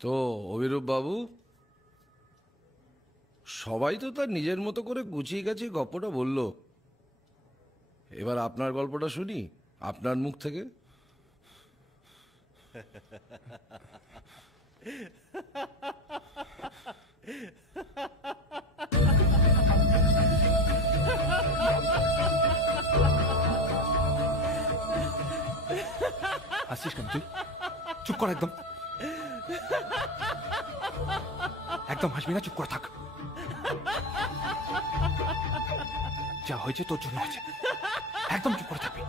তো অভিরূপ বাবু, সবাই তো তার নিজের মতো করে গুছিয়ে গাছিয়ে গল্পটা বলল। এবার আপনার গল্পটা শুনি আপনার মুখ থেকে। হাসিস কেন তুই? চুপ কর, একদম একদম হাসবি না, চুপ করে থাক। যা হয়েছে তোর জন্য হয়েছে, একদম চুপ করে থাকবি।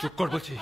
চুপ কর বলছি।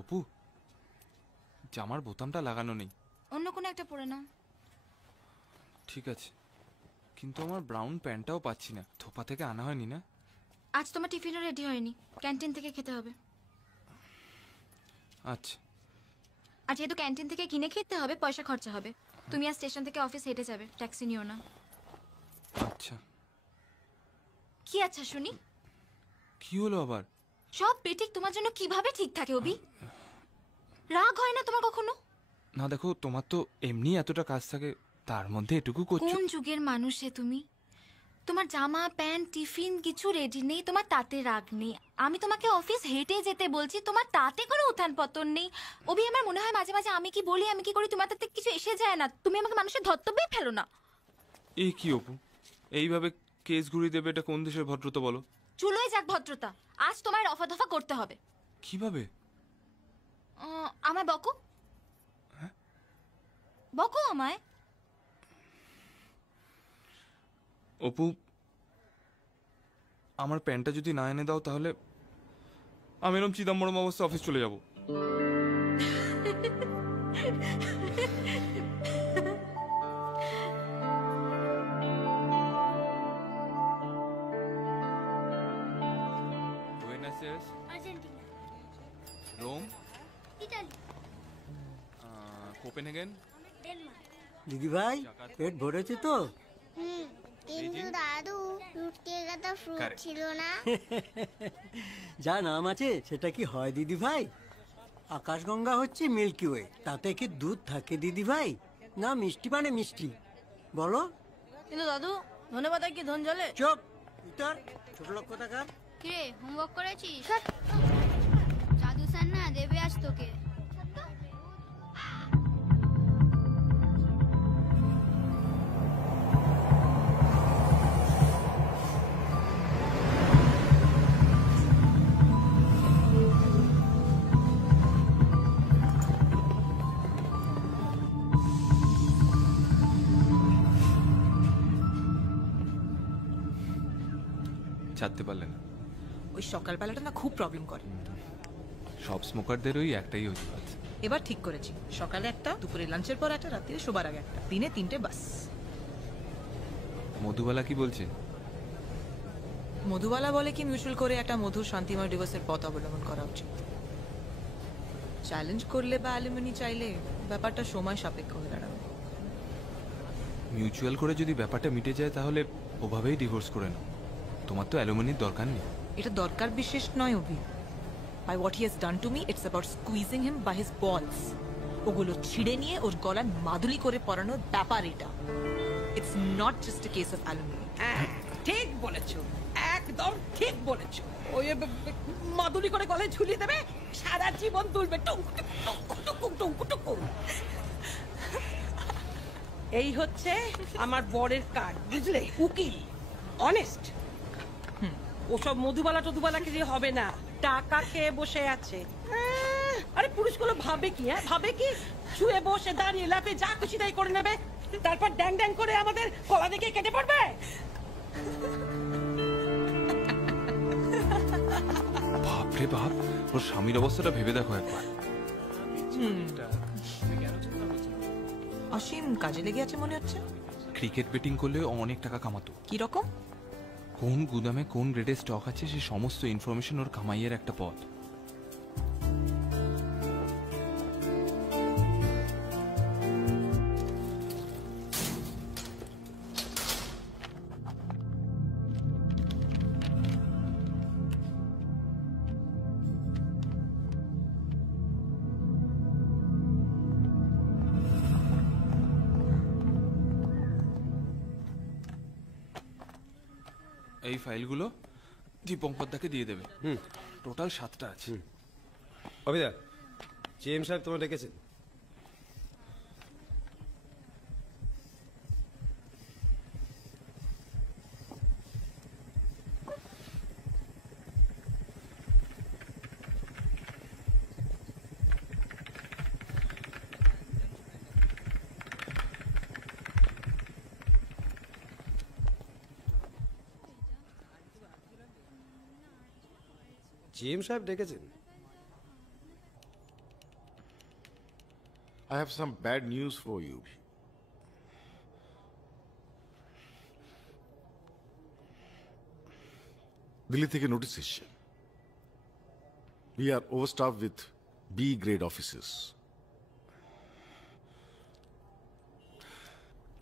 অপু, জামার বোতামটা লাগানো নেই। অন্য কোনো একটা পরে নাও। ঠিক আছে, কিন্তু আমার ব্রাউন প্যান্টটাও পাচ্ছি না। থোপা থেকে আনা হয়নি না? আজ তোমার টিফিনও রেডি হয়নি, ক্যান্টিন থেকে খেতে হবে। আচ্ছা। আর যেহেতু ক্যান্টিন থেকে কিনে খেতে হবে, পয়সা খরচা হবে। তুমি আর স্টেশন থেকে অফিস হেঁটে যাবে, ট্যাক্সি নিও না। আচ্ছা। কি আচ্ছা শুনি? কি হলো আবার? সব বেঠিক তোমার জন্য কিভাবে ঠিক থাকে অভি? রাগ হয় না তোমার কখনো? না দেখো, তোমার তো এমনি এতটা কাজ থাকে, তার মধ্যে এটুকু করছো। কোন যুগের মানুষ সে তুমি? তোমার জামা প্যান্ট টিফিন কিছু রেডি নেই, তোমার তাতে রাগ নেই। আমি তোমাকে অফিস হেঁটে যেতে বলছি, তোমার তাতে কোনো উত্থান পতন নেই। অভি, আমার মনে হয় মাঝে মাঝে আমি কি বলি আমি কি করি তোমার তাতে কিছু এসে যায় না। তুমি আমাকে মানুষের ধর্তব্যই ফেলো না। এই কি অপু, এইভাবে কেস ঘুরিয়ে দেবে? এটা কোন দেশের ভদ্রতা বলো? চুলোই যাক ভদ্রতা, আজ তোমায় রফা দফা করতে হবে। কিভাবে? আমায় বকো। বকো আমায়। অপু, আমার প্যান্টটা যদি না এনে দাও তাহলে আমি এরকম চিদম্বরম অবস্থা অফিস চলে যাব। Rome, Copenhagen. দিদি ভাই, পেট ভরেছে তো? কিন্তু দাদু, লুটকে গাদা ফ্রুট ছিল না? যা নাম আছে সেটা কি হয় দিদি ভাই? আকাশগঙ্গা হচ্ছে মিল্কি ওয়ে, তাতে কি দুধ থাকে দিদি ভাই, না মিষ্টি মানে মিষ্টি? বলো। কিন্তু দাদু ধনে পাতায় কি ধন জলে? চুপ উত্তর, ছোট লোক কোথাকার। কিরে হোমওয়ার্ক করেছিস? জাদু স্যার না দেবে আজ তোকে। ছাড়তে পারলে না? ওই সকালবেলাটা না খুব প্রবলেম করে। সব স্মোকারদের ওই একটাই অজুহাত। এবার ঠিক করেছি, সকালে একটা, দুপুরে লাঞ্চের পর একটা, রাত্রিরে শোবার আগে একটা, দিনে 3টে বাস। মধুবালা কি বলছে? মধুবালা বলে কি মিউচুয়াল করে একটা মধুর শান্তিময় ডিভোর্সের পথ অবলম্বন করা উচিত। চ্যালেঞ্জ করলে বা অ্যালুমিনি চাইলে ব্যাপারটা সময় সাপেক্ষ হয়ে দাঁড়াবে। মিউচুয়াল করে যদি ব্যাপারটা মিটে যায় তাহলে ওভাবেই ডিভোর্স করে নাও। তোমার তো অ্যালুমিনির দরকার নেই। এটা দরকার বিশেষ নয় Abhi. By what he has done to me, it's about squeezing him by his balls. ওগুলো ছিঁড়ে নিয়ে ওর গলায় মাদুলি করে পরানোর ব্যাপার এটা। It's not just a case of alumni. ঠিক বলেছো, একদম ঠিক বলেছো। ওই মাদুলি করে গলায় ঝুলিয়ে দেবে, সারা জীবন তুলবে টুক টুক টুক টুক টুক টুক টুক। এই হচ্ছে আমার বরের কার্ড, বুঝলে? উকিল, অনেস্ট। ওসব মধুবালা টধুবালাকে দিয়ে হবে না, টাকা খেয়ে বসে আছে। আরে পুরুষগুলো ভাবে কি, ভাবে কি শুয়ে বসে দাঁড়িয়ে লাফে যা খুশি তাই করে নেবে, তারপর ড্যাং ড্যাং করে আমাদের গলা থেকে কেটে পড়বে। বাপরে বাপ, ওর স্বামীর অবস্থাটা ভেবে দেখো একবার। অসীম কাজে লেগে আছে মনে হচ্ছে। ক্রিকেট বেটিং করলে অনেক টাকা কামাতো। কি রকম? কোন গুদামে কোন গ্রেডের স্টক আছে সে সমস্ত ইনফরমেশন ওর কামাইয়ের একটা পথ। এই ফাইলগুলো দীপঙ্করদাকে দিয়ে দেবে। টোটাল 7টা আছে। অভিদা, জিএম সাহেব তোমার ডেকেছেন। জিএম সাহেব ডেকেছেন। I have some bad news for you. Delhi থেকে নোটিশ এসেছে। We are overstaffed with B grade officers.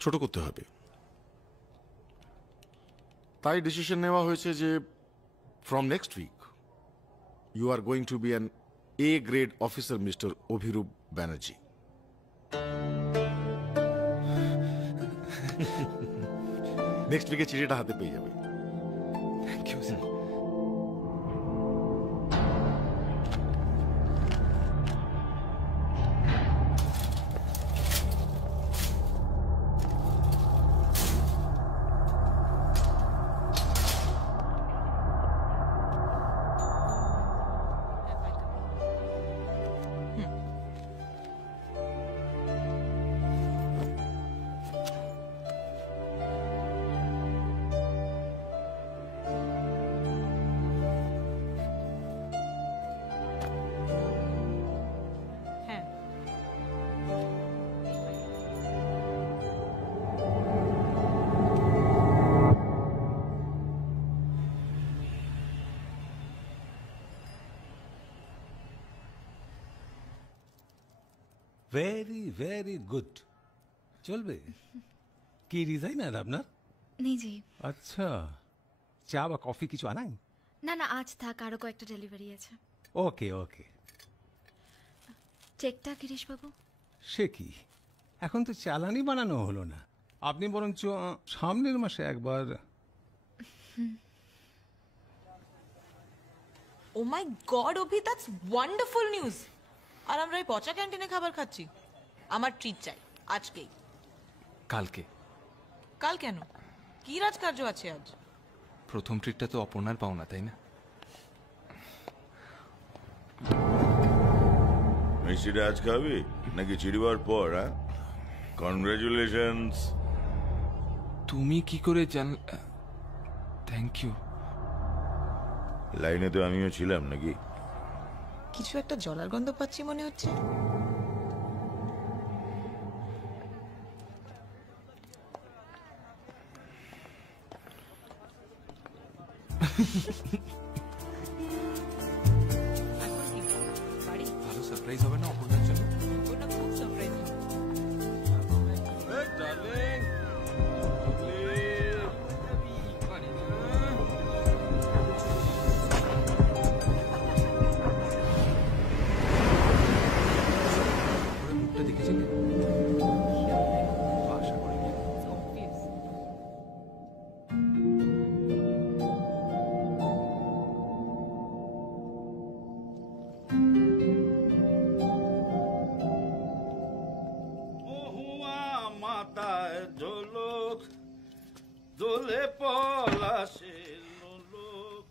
ছোট করতে হবে। তাই ডিসিশন নেওয়া হয়েছে যে from next week you are going to be an A grade officer, Mr. Obhirup Banerjee. Next উইকে চিঠিটা হাতে পেয়ে যাবে। Thank you sir. হ্যাঁ, ভেরি ভেরি গুড। চলবে কি ডিজাইনার আপনার? নেই জি। আচ্ছা, চা বা কফি কিছু আনাই? না না, আজ থাক, আরো কয়েকটা ডেলিভারি আছে। ওকে ওকে। চেকটা গিরিশবাবু। সে কি, এখন তো চালানি বানানো হলো না। আপনি বরঞ্চ সামনের মাসে একবার। Oh my god Abhi, that's wonderful news. আর আমরা এই পচা ক্যান্টিনে খাবার খাচ্ছি। আমার ট্রিট চাই আজকেই। কালকে। কাল কেন? কি রাজকার্য আছে আজ? প্রথম ট্রিটটা তো অপর্ণার পাওনা, তাই না? মিষ্টিটা আজ খাবি নাকি চিড়িবার পর? কনগ্রাচুলেশনস। তুমি কি করে জান? Thank you. লাইনে তো আমিও ছিলাম নাকি? কিছু একটা জলার গন্ধ পাচ্ছি মনে হচ্ছে। ভালো সারপ্রাইজ হবে না অপর্ণার জন্য? ওটা খুব সারপ্রাইজ হবে। মুখটা দেখেছিলে? আশা করি। মাথায় ঝোলক দোলে পলাশে লোলক।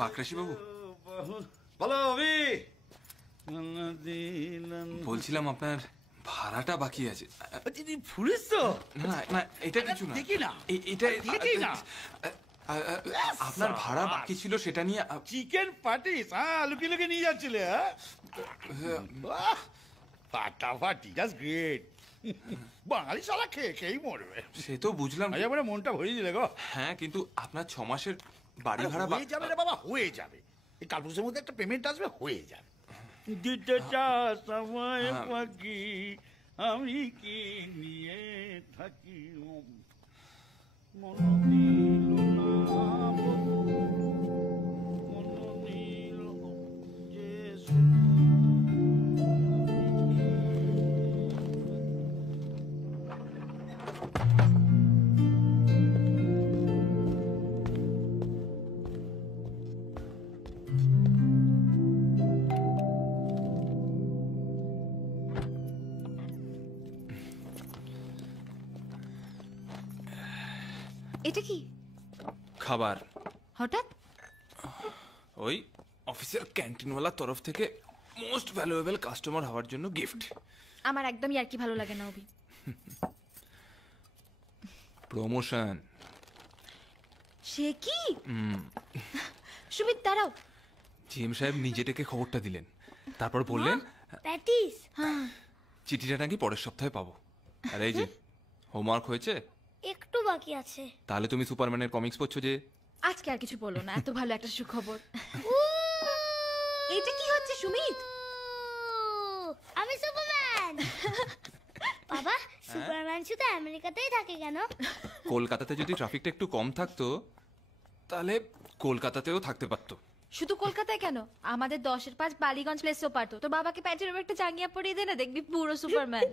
পাকরাশি বাবু, বলো অভি। বলছিলাম আপনার ভাড়াটা বাকি আছে। ফুরিস তো? না না, এটা কিছু না। দেখি না, এটা দেখি না। আপনার ভাড়া বাকি ছিল, সেটা নিয়ে। চিকেন পাটিস? লুকিয়ে লুকিয়ে নিয়ে যাচ্ছিলে? ফাটাফাটি, জাস্ট গ্রেট। বাঙালি শালা খেয়ে খেয়েই মরবে। সে তো বুঝলাম। এবারে মনটা ভরিয়ে দিলে গো। হ্যাঁ, কিন্তু আপনার 6 মাসের বাড়ি ভাড়া হয়ে যাবে রে বাবা, হয়ে যাবে। এই কালপুরুষের মধ্যে একটা পেমেন্ট আসবে, হয়ে যাবে। দিতে চাস আমায় পাখি, আমি কি নিয়ে থাকি। মন দিল না, মন দিল যে। এটা কি খাবার? হঠাৎ? ওই অফিসের ক্যান্টিনওয়ালার তরফ থেকে মোস্ট ভ্যালুয়েবল কাস্টমার হওয়ার জন্য গিফট। আমার একদমই আর কি ভালো লাগে না অভি। প্রমোশন। সে কি? সুমিত দাঁড়াও। জিএম সাহেব নিজে থেকে খবরটা দিলেন, তারপর বললেন প্যাটিস। চিঠিটা নাকি পরের সপ্তাহে পাবো। আর এই যে হোমওয়ার্ক হয়েছে? একটু বাকি আছে। তাহলে তুমি সুপারম্যানের কমিক্স পড়ছো যে? আজকে আর কিছু বলো না, এত ভালো একটা সুখবর। এটা কি হচ্ছে সুমিত? আমি সুপারম্যান। বাবা, সুপারম্যান শুধু আমেরিকাতেই থাকে কেন? কলকাতাতে যদি ট্রাফিকটা একটু কম থাকতো তাহলে কলকাতাতেও থাকতে পারতো। শুধু কলকাতায় কেন, আমাদের 10-এর 5 বালিগঞ্জ প্লেসও পারতো। তোর বাবাকে প্যান্টের উপর একটা চাঙ্গিয়া পরিয়ে দে না, দেখবি পুরো সুপারম্যান।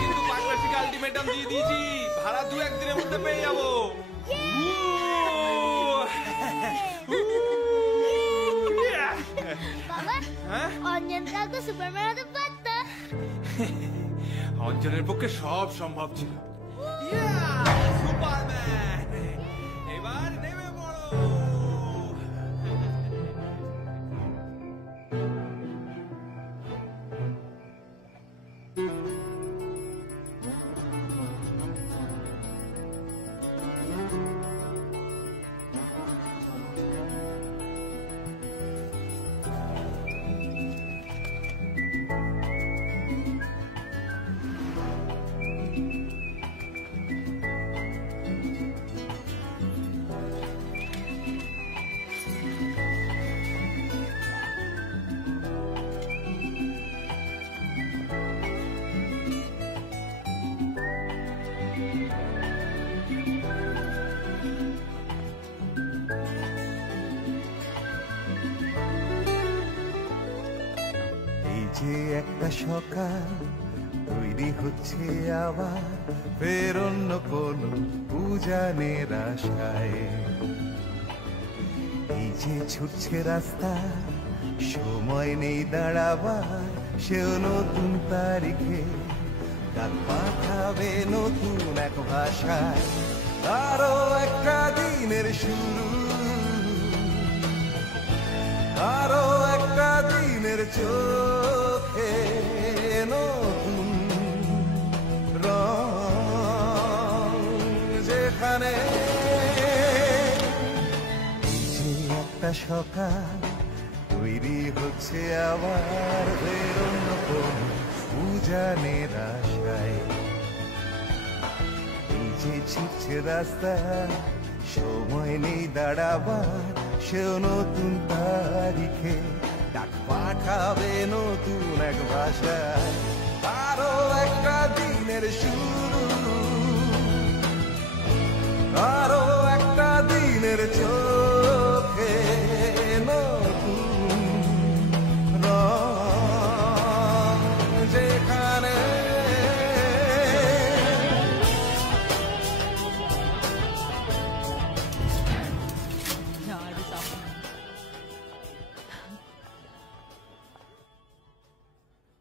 কিন্তু পাকরাশিকে আলটিমেটাম দিয়ে দিয়েছি, ভাড়া 2-1 দিনের মধ্যে পেয়ে যাবো। বাবা, অঞ্জন কাকু সুপারম্যান হতে পারতো। অঞ্জনের পক্ষে সব সম্ভব ছিল। সুপারম্যান এবার নেমে পড়ো। যে একটা সকাল তৈরি হচ্ছে আবার ফের অন্য কোনো উজানের আশায়, এই যে ছুটছে রাস্তা সময় নেই দাঁড়াবার, সেও নতুন তারিখে ডাক পাঠাবে নতুন এক ভাষায়, আরো একটা দিনের শুরু, আরো একটা দিনের চোখে নতুন রং, যেখানে যে একটা সকাল তৈরি হচ্ছে আবার বেরোনো কোনো উজানের আশায়, এই যে ছুটছে রাস্তা সময় নেই দাঁড়াবার, সেও নতুন তারিখে ডাক পাঠাবে নতুন এক ভাষায়, আরো একটা দিনের শুরু, আরো একটা দিনের চোখে নতুন রং, যেখানে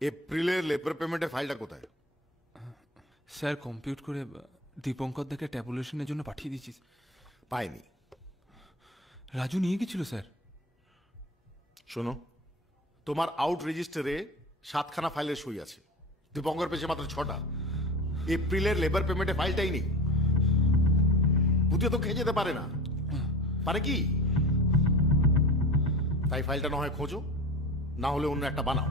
এপ্রিলের লেবার পেমেন্টের ফাইলটা কোথায়? স্যার কম্পিউট করে দীপঙ্কর দাকে ট্যাবুলেশনের জন্য পাঠিয়ে দিয়েছি। পাইনি। রাজু নিয়ে গেছিল স্যার। শোনো, তোমার আউট রেজিস্টারে 7খানা ফাইলের সই আছে, দীপঙ্কর পেয়েছে মাত্র 6টা। এপ্রিলের লেবার পেমেন্টের ফাইলটাই নেই। বুঝে তো খেয়ে যেতে পারে না, পারে কি? তাই ফাইলটা না হয় খোঁজো, না হলে অন্য একটা বানাও।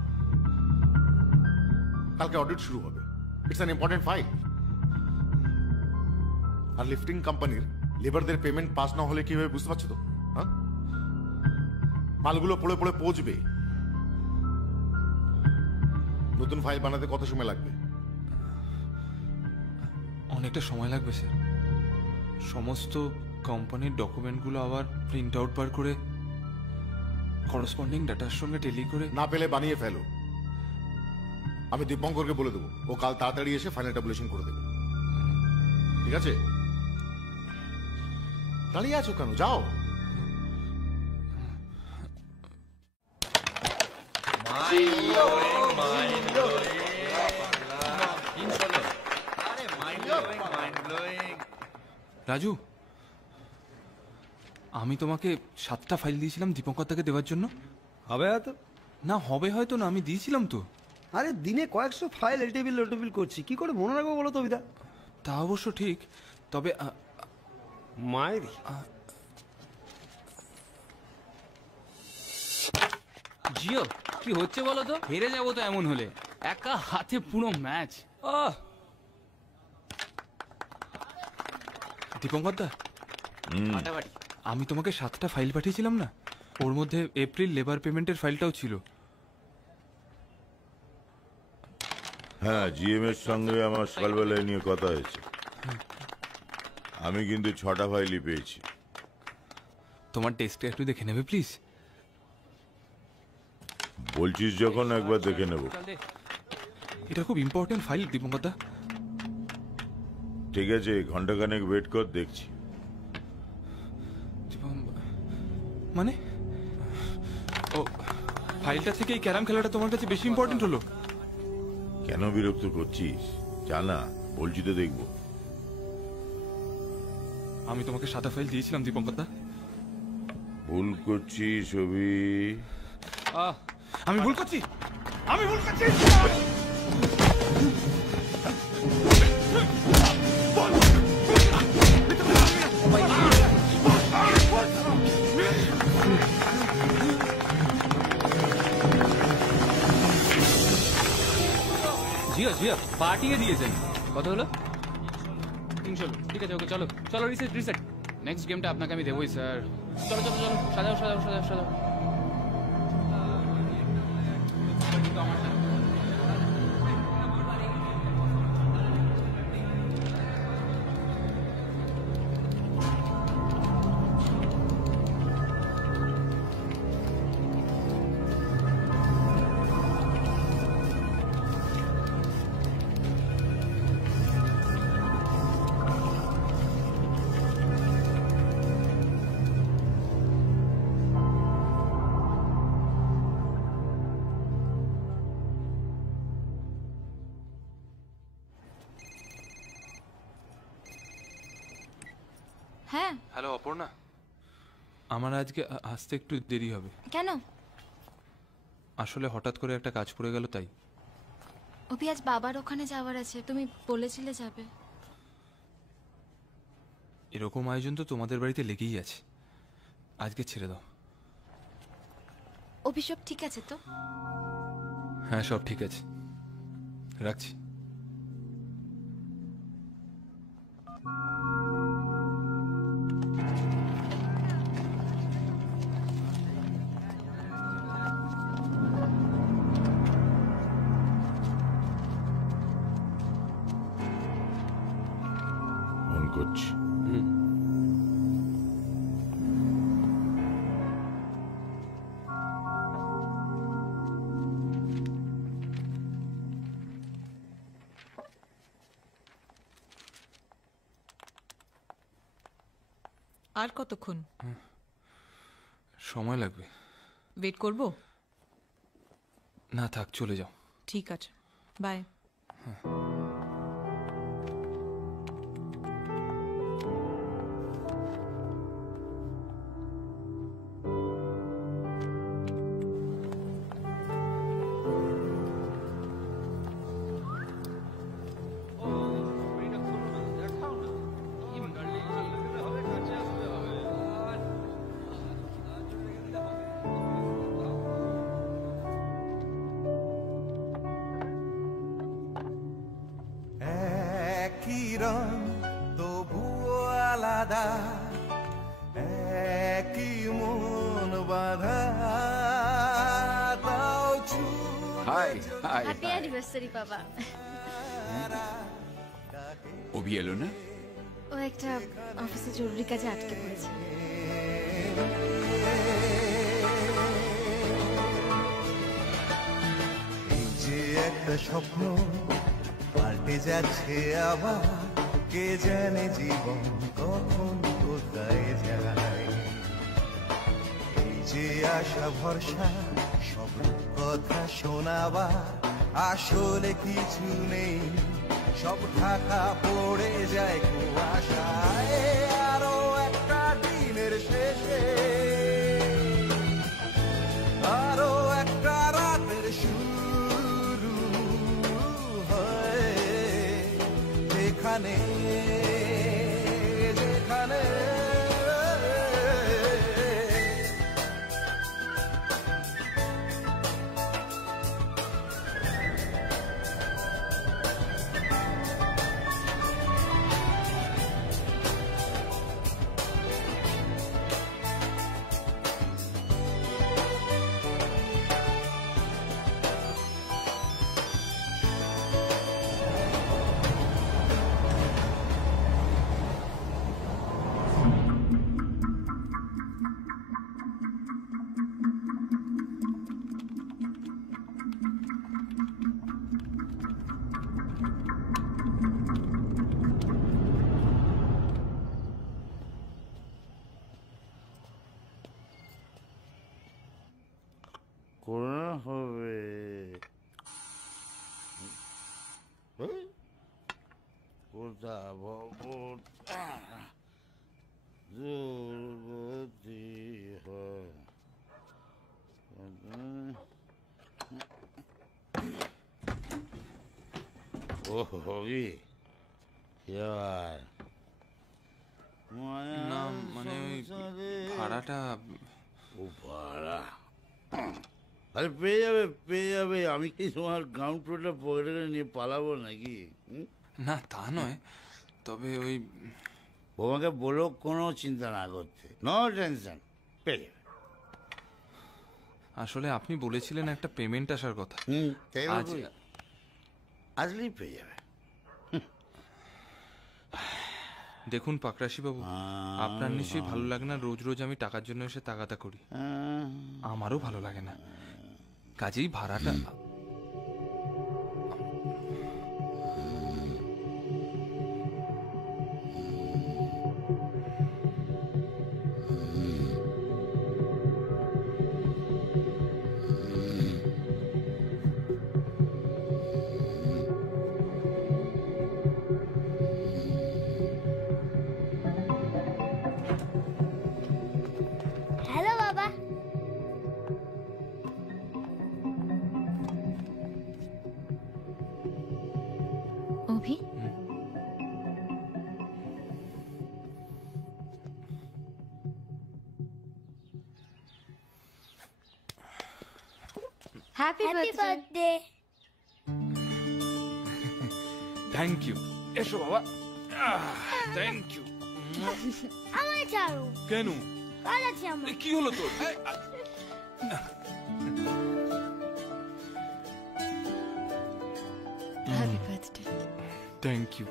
কালকে অডিট শুরু হবে, ইটস অ্যান ইম্পর্টেন্ট ফাইল। আর লিফটিং কোম্পানির লেবারদের পেমেন্ট পাস না হলে কি হবে বুঝতে পারছো তো? হ্যাঁ, মালগুলো পড়ে পড়ে পৌঁছবে। নতুন ফাইল বানাতে কত সময় লাগবে? অনেকটা সময় লাগবে স্যার। সমস্ত কোম্পানির ডকুমেন্টগুলো আবার প্রিন্ট আউট বার করে করসপন্ডিং ডাটার সঙ্গে টেলি করে। না পেলে বানিয়ে ফেলো, আমি দীপঙ্করকে বলে দেবো, ও কাল তাড়াতাড়ি এসে ফাইনাল ট্যাবুলেশন করে দেবে। ঠিক আছে? দাঁড়িয়ে আছো কেন? যাও। রাজু, আমি তোমাকে 7টা ফাইল দিয়েছিলাম দীপঙ্কর দাকে দেওয়ার জন্য। হবে হয়তো না, হবে হয়তো না, আমি দিয়েছিলাম তো। আরে দিনে কয়েকশো ফাইল এলটেবিল লোটেবিল করছি, কি করে মনে রাখবো বলো তো অবিদা? তা অবশ্য ঠিক, তবে মায়ের জিও কি হচ্ছে বলো তো? হেরে যাবো তো এমন হলে, একা হাতে পুরো ম্যাচ। দীপঙ্কর দা, আমি তোমাকে 7টা ফাইল পাঠিয়েছিলাম না, ওর মধ্যে এপ্রিল লেবার পেমেন্টের ফাইলটাও ছিল। হ্যাঁ, জিএম এর সঙ্গে আমার সকালবেলায় নিয়ে কথা হয়েছে। আমি কিন্তু 6টা ফাইলই পেয়েছি। তোমার ডেস্কটা একটু দেখে নেবে প্লিজ? বলছিস যখন, একবার দেখে নেব। এটা খুব ইম্পর্টেন্ট ফাইল দীপঙ্কর দা। ঠিক আছে, ঘন্টাখানেক ওয়েট কর, দেখছি। মানে ও ফাইলটা থেকে এই ক্যারাম খেলাটা তোমার কাছে বেশি ইম্পর্টেন্ট হলো? কেন বিরক্ত করছিস? জানা, বলছি তো দেখবো। আমি তোমাকে 7টা ফাইল দিয়েছিলাম দীপঙ্কর দা। ভুল করছিস অভি। আমি ভুল করছি, আমি ভুল করছি। জিও জিও পাঠিয়ে দিয়েছেন। কত হলো? 300। ঠিক আছে, ওকে চলো চলো, রিসেট রিসেট। নেক্সট গেমটা আপনাকে আমি দেবই স্যার। চলো চলো চলো, সাজাও সাজাও সাজাও সাজাও। হ্যাঁ। হ্যালো অপর্ণা, আমার আজকে আসতে একটু দেরি হবে। কেন? আসলে হঠাৎ করে একটা কাজ পড়ে গেল তাই। অভি, আজ বাবার ওখানে যাওয়ার আছে, তুমি বলেছিলে যাবে। এরকম আয়োজন তো তোমাদের বাড়িতে লেগেই আছে, আজকে ছেড়ে দাও। অভি, সব ঠিক আছে তো? হ্যাঁ, সব ঠিক আছে, রাখছি। ফোন করছি। আর কতক্ষণ সময় লাগবে। ওয়েট করব? না থাক, চলে যাও। ঠিক আছে, বাই। একই রং তবুও আলাদা, একই মন বাঁধা, তাও হাই হাই হ্যাপি অ্যানিভার্সারি বাবা। অভি এলো না? ও একটা অফিসে জরুরি কাজে আটকে পড়েছে। এই যে একটা স্বপ্ন পাল্টে যাচ্ছে আবার, কে জানে জীবন কখন কোথায় যায়। এই যে আশা ভরসা সব কথা শোনাবা, আসলে কিছু নেই, সব ঢাকা পড়ে যায় কুয়াশায়। আরো একটা দিনের শেষে, আরো একটা রাতের শুরু হয়, যেখানে যেখানে করোনা হবে। কোথা ভবন দুর্গতি হয়। ও হবি না মানে ওই ভাড়াটা। ও ভাড়া, আরে পেয়ে যাবে পেয়ে যাবে। আমি কি তোমার গ্রাউন্ড ফ্লোরটা পকেটে নিয়ে পালাবো নাকি? না তা নয়, তবে ওই বৌমাকে বলো কোনো চিন্তা না করতে, নো টেনশন, পেয়ে যাবে। আসলে আপনি বলেছিলেন একটা পেমেন্ট আসার কথা। আজ আসলেই পেয়ে যাবে। দেখুন পাকরাশি বাবু, আপনার নিশ্চয়ই ভালো লাগে না রোজ রোজ আমি টাকার জন্য এসে তাগাদা করি। আমারও ভালো লাগে না, কাজেই ভাড়াটা। Happy birthday. Thank you. এসো বাবা। Thank you. আমার ছাড়ো। কেন? কাজ আছে আমার। কি হলো তোর? Happy birthday. Thank you.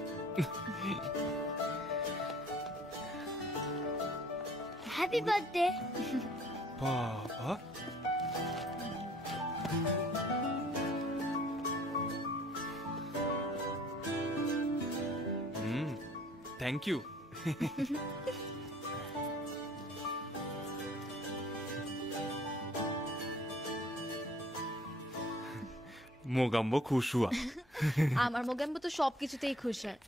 Happy birthday. বাবা থ্যাংক ইউ। মোগাম্বো খুশ হুয়া। আমার মোগাম্বো তো সবকিছুতেই খুশ হয়,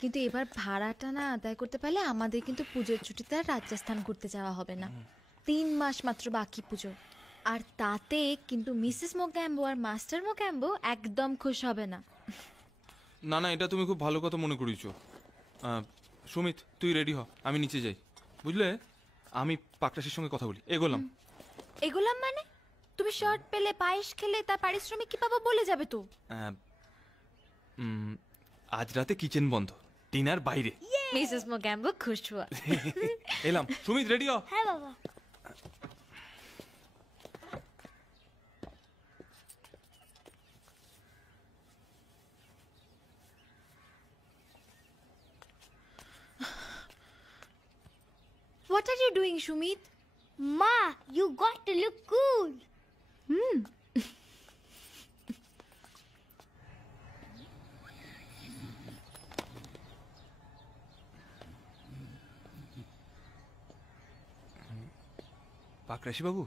কিন্তু এবার ভাড়াটা না আদায় করতে পারলে আমাদের কিন্তু পুজোর ছুটিতে আর রাজস্থান ঘুরতে যাওয়া হবে না। 3 মাস মাত্র বাকি পুজো, আর তাতে কিন্তু মিসেস মোগাম্বো আর মাস্টার মোগাম্বো একদম খুশ হবে না। না না, এটা তুমি খুব ভালো কথা মনে করিয়েছো। সুমিত, তুই রেডি হ, আমি নিচে যাই, বুঝলে? আমি পাকরাশির সঙ্গে কথা বলি। এগোলাম। এগুলাম মানে? তুমি শর্ট পেলে, পায়েস খেলে, তার পারিশ্রমিক কি পাবো বলে যাবে তো? আজ রাতে কিচেন বন্ধ, ডিনার বাইরে। মিসেস মোগাম্বো খুশ হুয়া। এলাম। সুমিত, রেডি হ। হ্যাঁ বাবা। What are you doing, Shumit? Ma, you got to look cool. Pakrashi বাবু,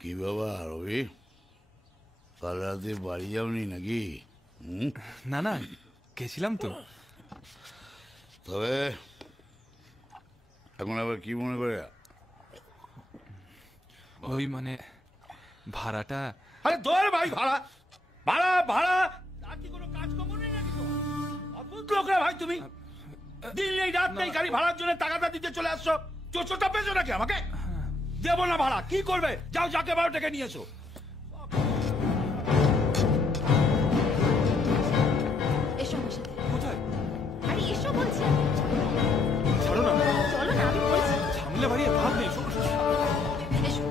কি বাবা রবি, কাল রাতে বাড়ি যাওনি নাকি? না না, গেছিলাম তো। তবে এখন আবার কি মনে করে? ওই মানে ভাড়াটা। আরে ধর ভাই, ভাড়া ভাড়া ভাড়া আর কি কোনো কাজ কম নেই নাকি? তো অদ্ভুত লোক রে ভাই তুমি, দিন নেই রাত নেই গাড়ি ভাড়ার জন্য টাকাটা দিতে চলে আসছো। চোরটা পেয়েছো নাকি? আমাকে দেবো না ভাড়া, কি করবে? যাও, যাকে বারো টাকা নিয়ে এসো। এসো আমার সাথে। কোথায়? আরে এসো বলছি। ছাড়ো না। চলো না, আমি বলছি। সামলে বাড়িয়ে ভাব নেই। এসো।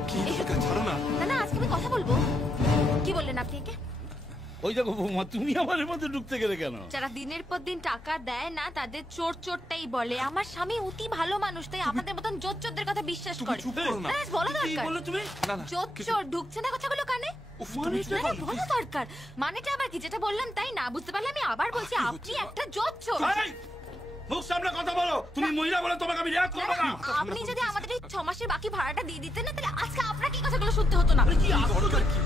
ছাড়ো না। না না, আজকে আমি কথা বলবো। কি বললেন আপনি একে? ওই দেখো বৌমা, তুমি আমাদের মধ্যে ঢুকতে গেলে কেন? যারা দিনের পর দিন টাকা দেয় না তাদের চোর চোরটাই বলে। আমার স্বামী অতি ভালো মানুষ, তাই আমাদের মতন জোর চোরদের কথা বিশ্বাস করে। বলা দরকার। জোর চোর ঢুকছে না কথাগুলো কানে? বলা দরকার। মানেটা আবার কি? যেটা বললাম তাই না বুঝতে পারলে আমি আবার বলছি, আপনি একটা জোর চোর। মুখ সামনে কথা বলো। তুমি মহিলা বলে তোমাকে আমি রিয়াক্ট করব না। আপনি যদি আমাদের এই 6 মাসের বাকি ভাড়াটা দিয়ে দিতেন না, তাহলে আজকে আপনাকে এই কথাগুলো শুনতে হতো না। কি দরকার কি?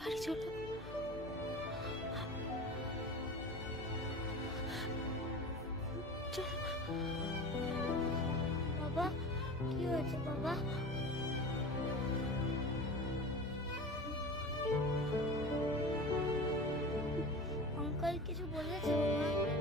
বাড়ি চলো। বাবা, কি হয়েছে বাবা? আঙ্কেল কিছু বলেছে বাবা?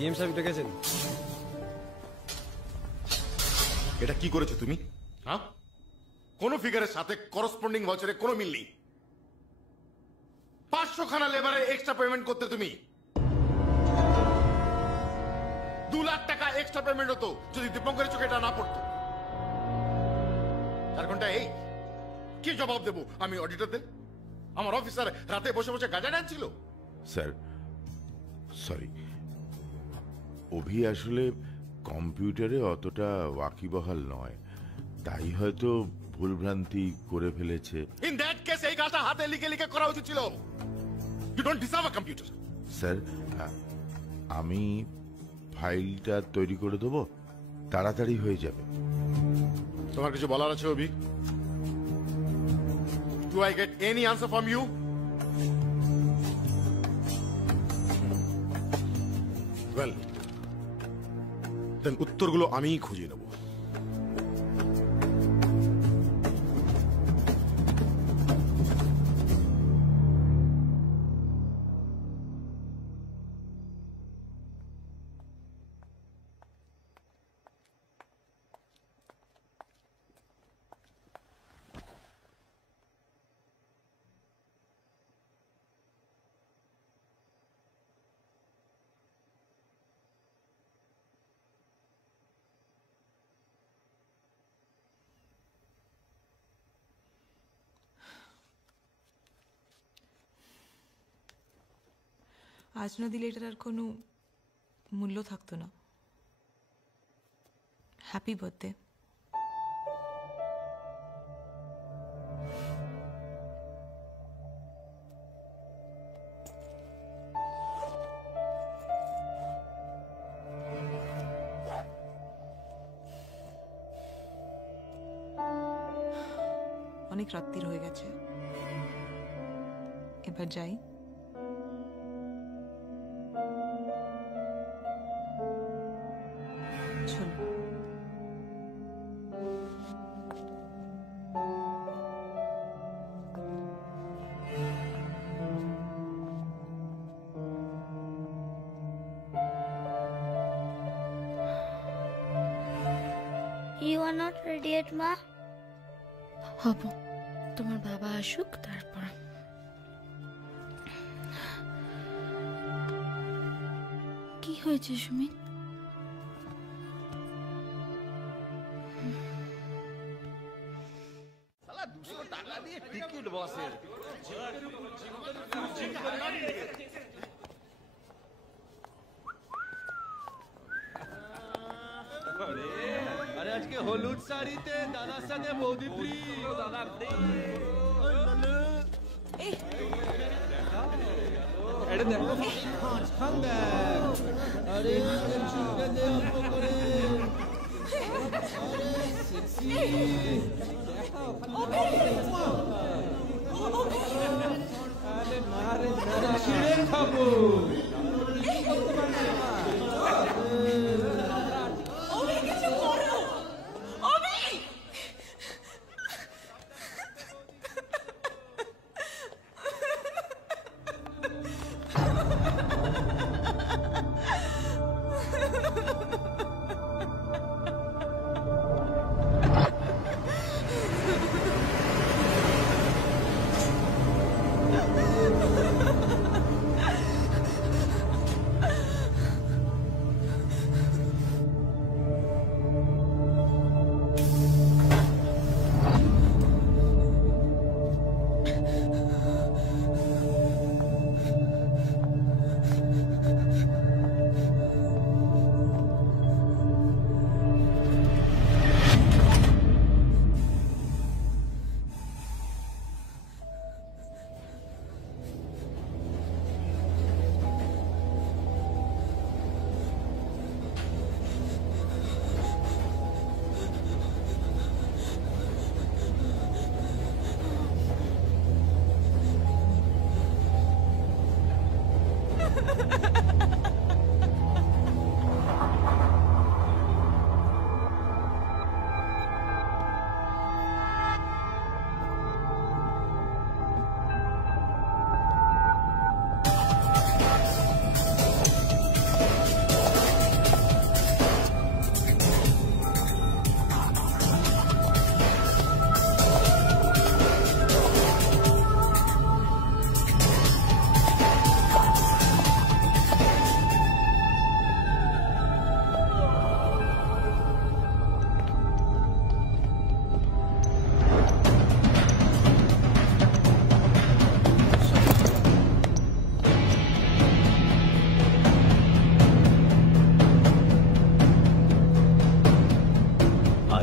জিএম সাহেব ডেকেছেন। এটা কি করেছো তুমি? হ্যাঁ, কোন ফিগারের সাথে করসপন্ডিং ভাউচারে কোনো মিল নেই। 500 খানা লেবারে এক্সট্রা পেমেন্ট করতে তুমি 2 লাখ টাকা এক্সট্রা পেমেন্ট হতো যদি দীপঙ্করের চোখে এটা না পড়তো। 4 ঘন্টা এই কি জবাব দেবো আমি অডিটরদের? আমার অফিসার রাতে বসে বসে গাঁজা টানছিল। স্যার সরি, অভি আসলে কম্পিউটারে অতটা ওয়াকিবহাল নয়, তাই হয়তো ভুলভ্রান্তি করে ফেলেছে। ইন দ্যাট কেস এই কাজটা হাতে লিখে লিখে করা উচিত ছিল। You don't deserve a computer. Sir আমি ফাইলটা তৈরি করে দেবো, তাড়াতাড়ি হয়ে যাবে। তোমার কিছু বলার আছে Abhi? Do I get any answer from you? Well then উত্তরগুলো আমিই খুঁজে নেব। আজ না দিলে এটার আর কোনো মূল্য থাকতো না। Happy birthday. অনেক রাত্রির হয়ে গেছে, এবার যাই। You are not ready yet, Ma? হব, তোমার বাবা আসুক তারপর। কি হয়েছে সুমিত? শালা 200 টাকা দিয়ে টিকিট বসের। আরে আজকে হলুদ শাড়িতে দাদার সাথে বৌদি ফ্রি। দাদা ফ্রি। এটা দেখো খান দেখ। আরে চুলকে দে অল্প করে। আরে সেক্সি। আরে মারে দাদা ছিঁড়ে খাবো।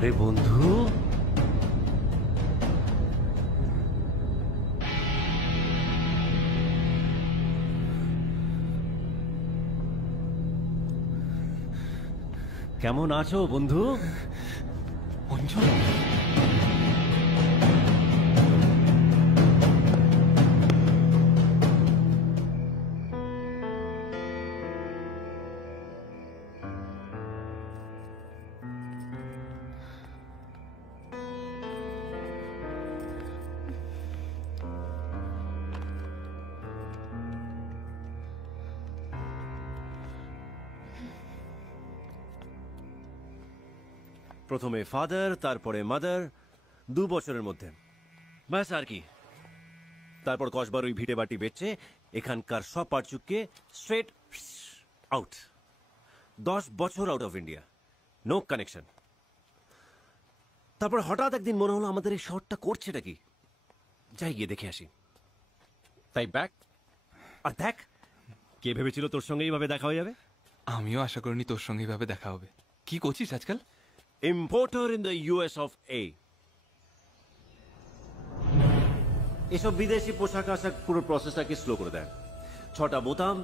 আরে বন্ধু, কেমন আছো বন্ধু? অঞ্জন, প্রথমে ফাদার, তারপরে মাদার, 2 বছরের মধ্যে, ব্যাস আর কি। তারপর কসবার ওই ভিটে বাটি বেচে এখানকার সব পার্চুককে স্ট্রেট আউট। 10 বছর out of India, no connection. তারপর হঠাৎ একদিন মনে হলো আমাদের এই শহরটা করছেটা কি, যাই গিয়ে দেখে আসি। তাই ব্যাক। আর দেখ, কে ভেবেছিল তোর সঙ্গে এইভাবে দেখা হয়ে যাবে? আমিও আশা করিনি তোর সঙ্গে এইভাবে দেখা হবে। কি করছিস আজকাল? Importer in the US of A। এসব বিদেশি পোশাক আশাক পুরো প্রসেসটাকে স্লো করে দেয়। 6টা বোতাম,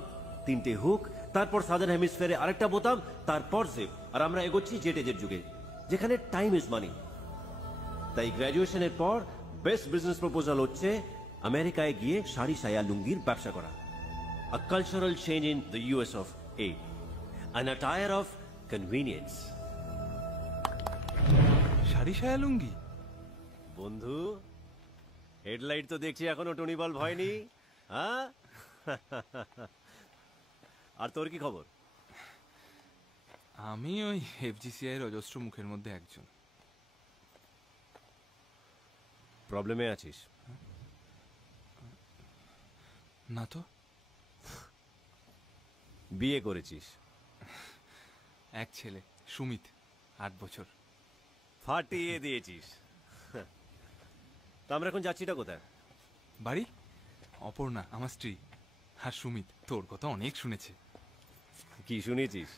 3টে হুক, তারপর সাদার্ন হেমিস্ফিয়ারে আরেকটা বোতাম, তারপর জিপ। আর আমরা এগোচ্ছি জেট এজের যুগে, যেখানে টাইম ইজ মানি। তাই গ্র্যাজুয়েশনের পর বেস্ট বিজনেস প্রপোজাল হচ্ছে আমেরিকায় গিয়ে শাড়ি সায়া লুঙ্গির ব্যবসা করা। আ cultural change in the US of A, an attire of convenience. Sari সায়া লুঙ্গি? বন্ধু, হেডলাইট তো দেখছি এখনো টনি বাল্ব হয়নি, হ্যাঁ? আর তোর কি খবর? আমি ওই FGCI এর অজস্র মুখের মধ্যে একজন। প্রবলেমে আছিস? না তো। বিয়ে করেছিস? এক ছেলে, সুমিত, 8 বছর। ফাটিয়ে দিয়েছিস। তা আমরা এখন যাচ্ছিটা কোথায়? বাড়ি। অপর্ণা আমার স্ত্রী, আর সুমিত তোর কথা অনেক শুনেছে। কি শুনেছিস?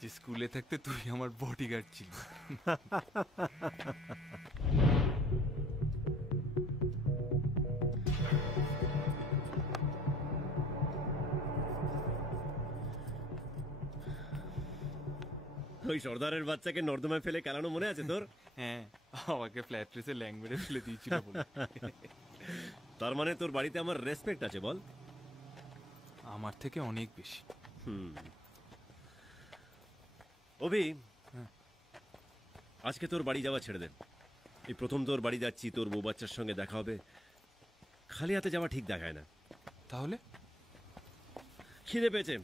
যে স্কুলে থাকতে তুই আমার বডিগার্ড ছিল। ওই সর্দারের বাচ্চাকে নর্দমায় ফেলে কেলানো মনে আছে তোর? হ্যাঁ, আমাকে ফ্ল্যাট রেসে ল্যাং মেরে ফেলে দিয়েছিল বলে। তার মানে তোর বাড়িতে আমার রেসপেক্ট আছে বল? আমার থেকে অনেক বেশি। অভি, আজকে তোর বাড়ি যাওয়া ছেড়ে দে। এই প্রথম তোর বাড়ি যাচ্ছি, তোর বউ বাচ্চার সঙ্গে দেখা হবে। খালি হাতে যাওয়া ঠিক দেখায় না। তাহলে? খিদে পেয়েছে।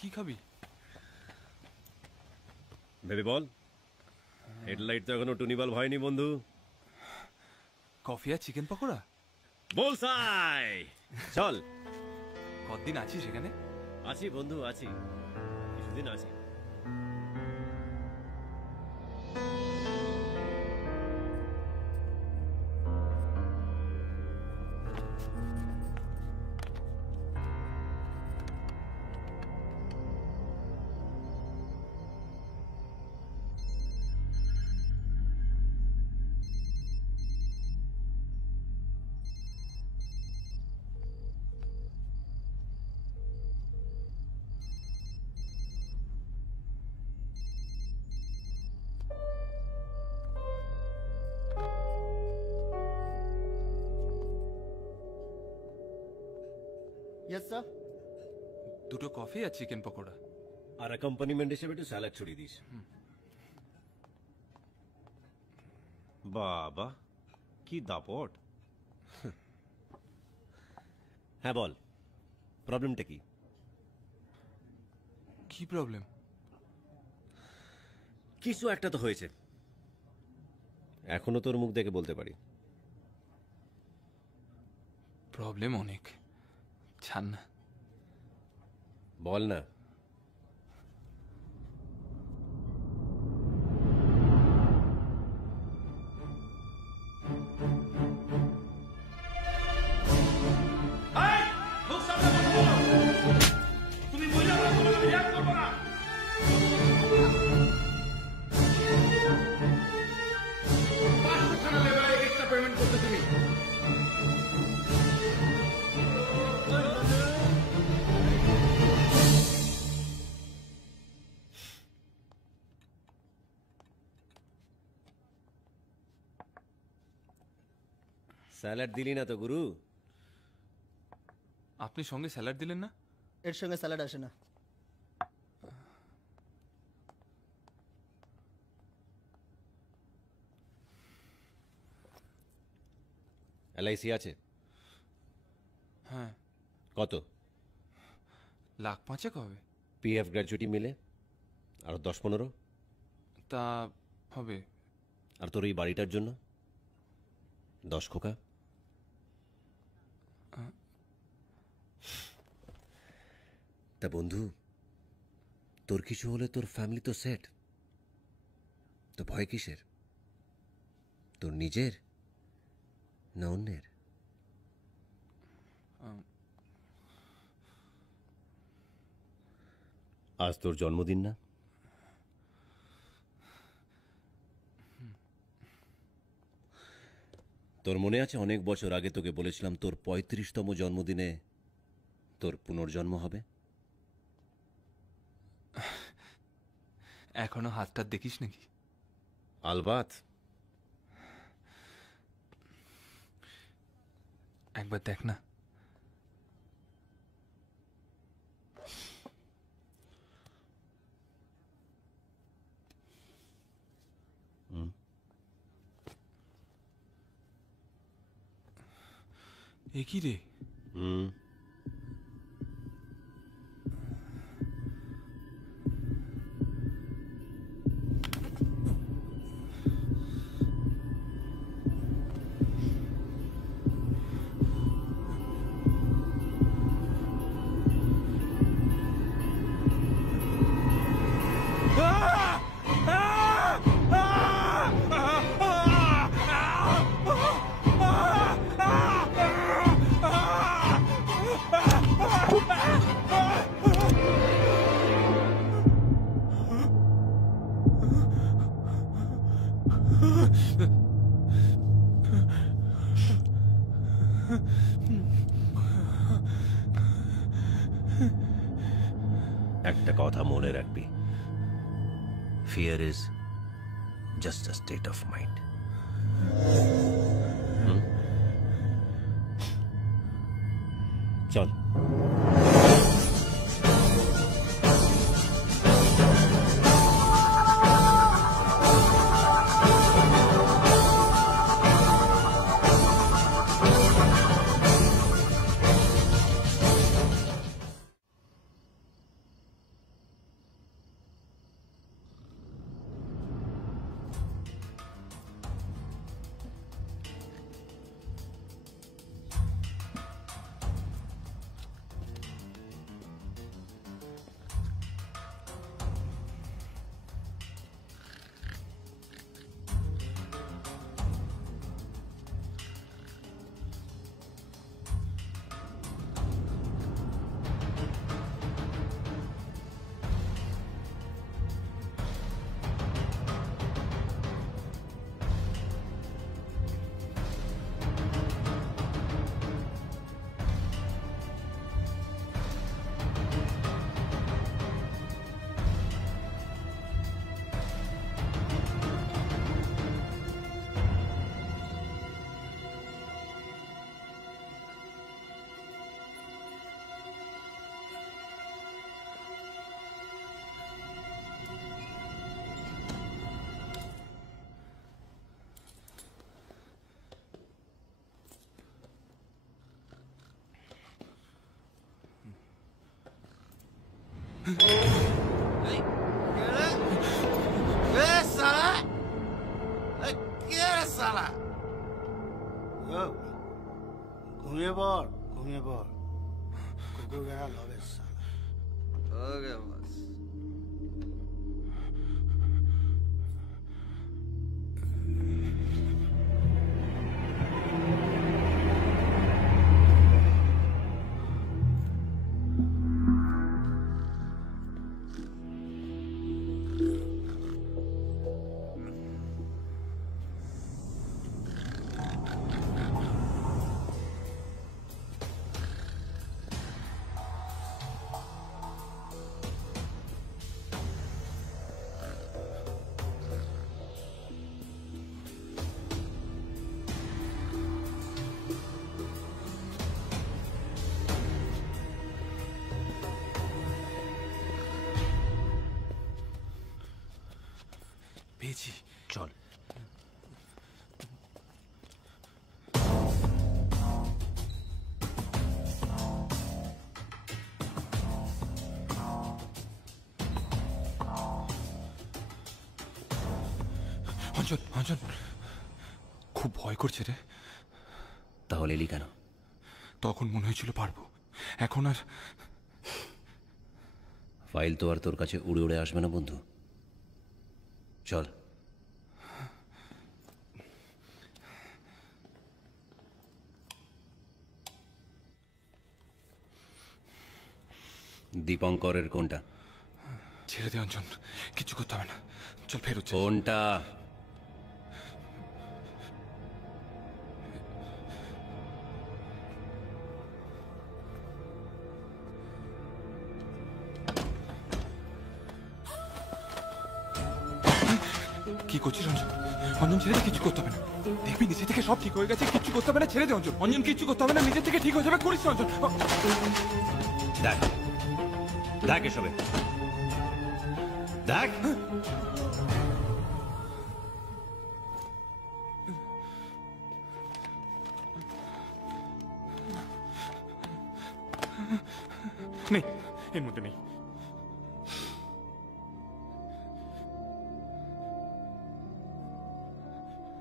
কি খাবি? ভেবে বল। হেডলাইট তো এখনো টুনি বাল্ব হয়নি বন্ধু। কফি আর চিকেন পকোড়া? বলসাই, চল। কতদিন আছিস এখানে? আছি বন্ধু, আছি, কিছুদিন আছি। Yes sir. 2টো কফি আর চিকেন পকোড়া। আর অ্যাকম্পানিমেন্ট হিসেবে একটু স্যালাড ছড়িয়ে দিস। বাবা, কি দাপট। হ্যাঁ বল, প্রবলেমটা কি? কি প্রবলেম? কিছু একটা তো হয়েছে, এখনো তোর মুখ দেখে বলতে পারি। প্রবলেম অনেক, ছাড় না। বল না। স্যালাড দিলি না তো গুরু? আপনি সঙ্গে স্যালাড দিলেন না? এর সঙ্গে স্যালাড আসে না। এলআইসি আছে? হ্যাঁ। কত? 1,05,000 হবে। পিএফ গ্র্যাচুইটি মিলে আরো 10-15? তা হবে। আর তোর এই বাড়িটার জন্য 10 খোকা? তা বন্ধু, তোর কিছু হলে তোর ফ্যামিলি তো সেট, তো ভয় কিসের? তোর নিজের না অন্যের? আজ তোর জন্মদিন না? তোর মনে আছে অনেক বছর আগে তোকে বলেছিলাম তোর 35তম জন্মদিনে তোর পুনর্জন্ম হবে? এখনো হাতটা দেখিস নাকি? আলবাত। একবার দেখ না। এ কি রে? একটা কথা মনে রাখবি, fear is just a state of mind. চল। ঘুমিয়ে পড়, ঘুমিয়ে পড়। কুকুর বেড়াল হবে সালা। ওকে বাস। পেয়েছি। চল। অঞ্জন, অঞ্জন, খুব ভয় করছে রে। তাহলে এলি কেন? তখন মনে হয়েছিল পারবো, এখন আর। ফাইল তো আর তোর কাছে উড়ে উড়ে আসবে না বন্ধু। চল। দীপঙ্করের কোনটা? ছেড়ে দে অঞ্জন, কিছু করতে হবে না, চল ফেরত। কোনটা? কি করছিস অঞ্জন? অঞ্জন ছেড়ে দে, কিছু করতে হবে না, দেখবি নিজে থেকে সব ঠিক হয়ে গেছে, কিছু করতে হবে না, ছেড়ে দে অঞ্জন। অঞ্জন কিচ্ছু করতে হবে না, নিজে থেকে ঠিক হয়ে যাবে, করিস অঞ্জন। দেখ দেখ এসবে দেখ। নেই, এর মধ্যে নেই।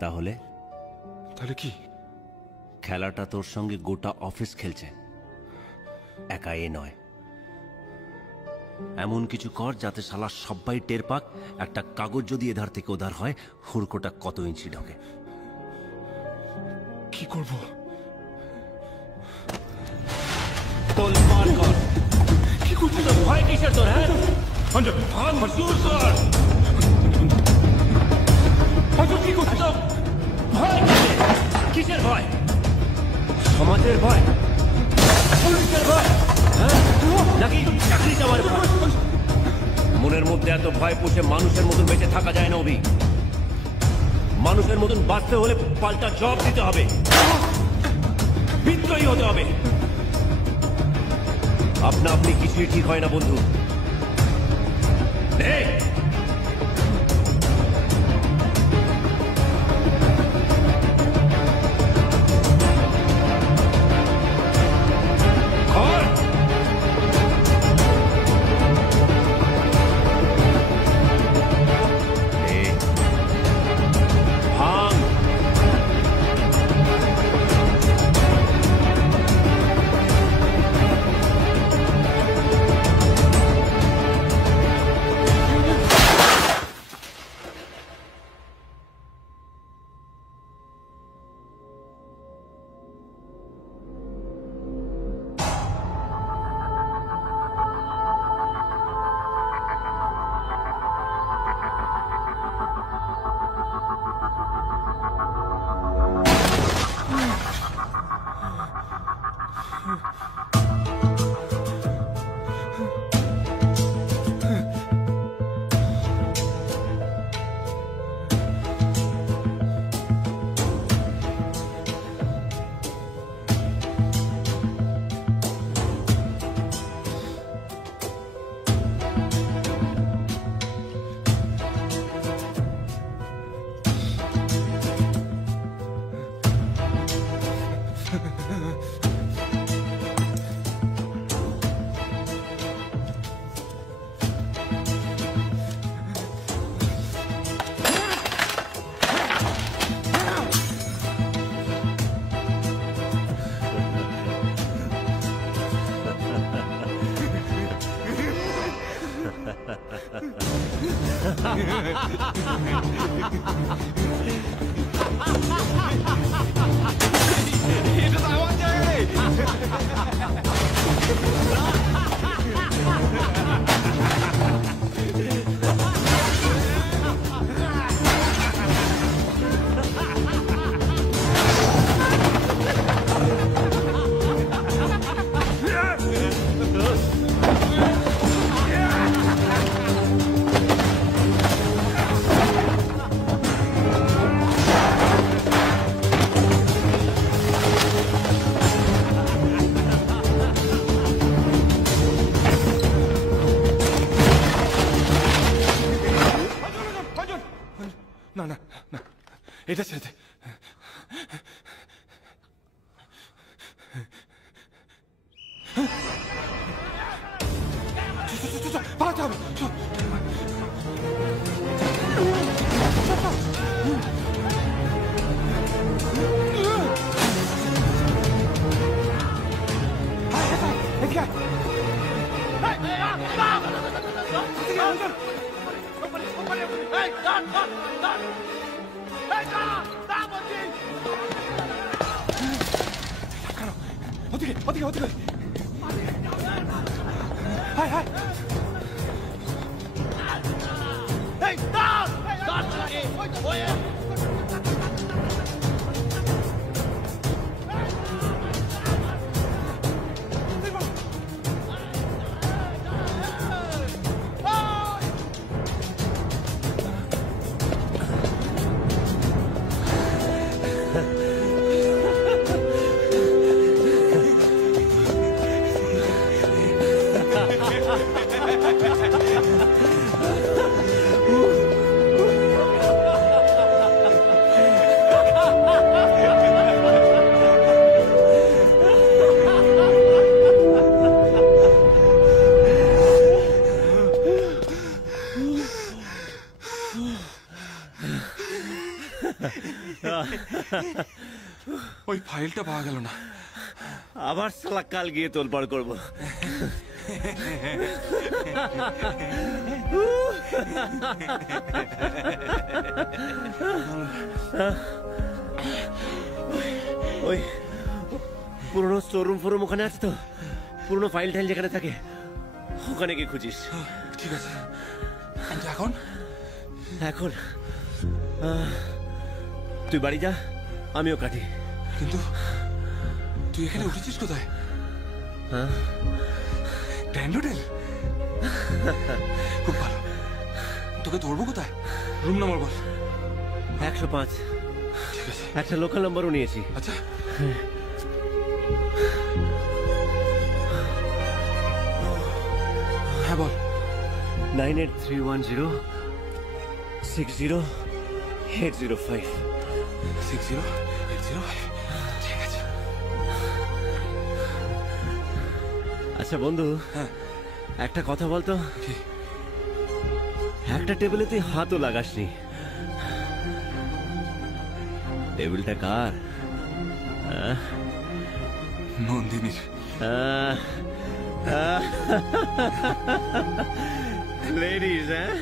তাহলে? তাহলে কি? খেলাটা তোর সঙ্গে গোটা অফিস খেলছে, একা এ নয়। এমন কিছু কর যাতে শালা সবাই টের পাক, একটা কাগজ যদি এধার থেকে ওধার হয়, হুড়কোটা কত ইঞ্চি ঢোকে। কি করব? তোলপাড় কর। কি করছিস? ভয় কিসের তোর? হ্যাঁ অঞ্জন, জোর কর। অঞ্জন কি করছিস? ভয় কিসের ভয়? সমাজের ভয়, পুলিশের ভয়, নাকি চাকরি যাওয়ার ভয়? মনের মধ্যে এত ভয় পুষে মানুষের মতন বেঁচে থাকা যায় না অভি। মানুষের মতন বাঁচতে হলে পাল্টা জবাব দিতে হবে, বিদ্রোহী হতে হবে। আপনা আপনি কিছুই ঠিক হয় না বন্ধু। না না না, এটা ছেড়ে দে। পালাতে হবে। 어떻게 하이 Hey, stop! Stop! Hey, ওই ফাইলটা পাওয়া গেল না। আবার সালা কাল গিয়ে তোলপাড় করবো। ওই পুরনো স্টোরুম ফোরুম ওখানে আছে তো? পুরনো ফাইল টাইল যেখানে থাকে ওখানে গিয়ে খুঁজিস। ঠিক আছে। এখন এখন তুই বাড়ি যা, আমিও কাটি। কিন্তু তুই এখানে উঠেছিস কোথায়? হ্যাঁ, গ্র্যান্ড হোটেল। খুব ভালো। তোকে ধরবো কোথায়? রুম নাম্বার বল। 105। ঠিক আছে। একটা লোকাল নাম্বারও নিয়েছি। আচ্ছা, হ্যাঁ বল। 9831060805। 60805। ঠিক আছে। আচ্ছা বন্ধু, হ্যাঁ একটা কথা বলতো। একটা টেবিলে তুই হাতও লাগাসনি, টেবিলটা কার? নন্দিনীর। লেডিজ, হ্যাঁ?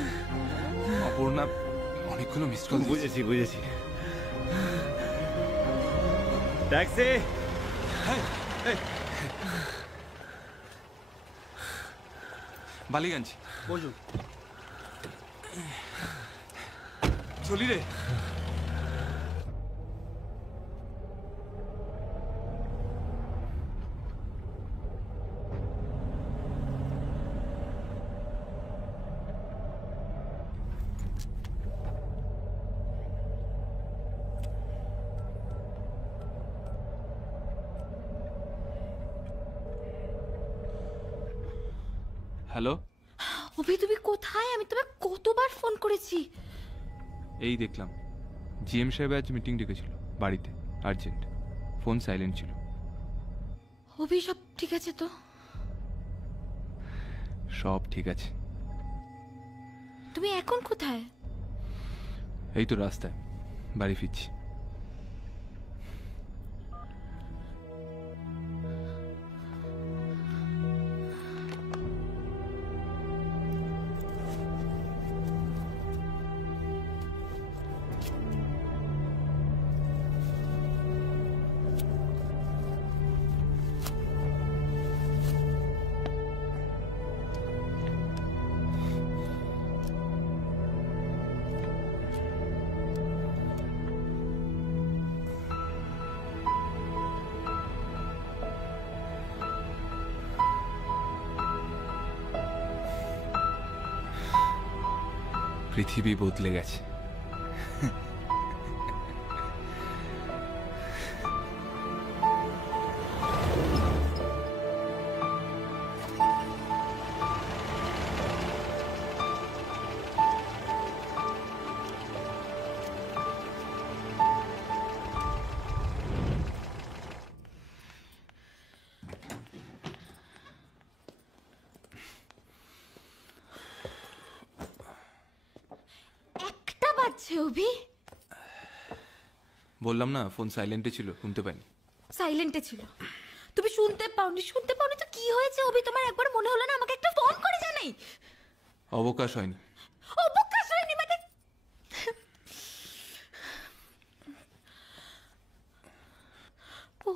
অপর্ণা অনেকগুলো মিস কল। বুঝেছি। ট্যাক্সি। বালিগঞ্জ। বসুন। চলি রে। হ্যালো, অভি তুমি কোথায়? আমি তোমায় কতবার ফোন করেছি। এই দেখলাম জিএম সাহেব আজ মিটিং ডেকেছিল বাড়িতে, আর্জেন্ট। ফোন সাইলেন্ট ছিল। অভি সব ঠিক আছে তো? সব ঠিক আছে। তুমি এখন কোথায়? এই তো রাস্তায়, বাড়ি ফিরছি। পৃথিবী বদলে গেছে। হচ্ছে অভি? বললাম না ফোন সাইলেন্টে ছিল, শুনতে পাইনি। সাইলেন্টে ছিল, তুমি শুনতে পাওনি তো কি হয়েছে অভি? তোমার একবার মনে হলো না আমাকে একটা ফোন করে জানাই? অবকাশ হয়নি। অবকাশ হয়নি মানে?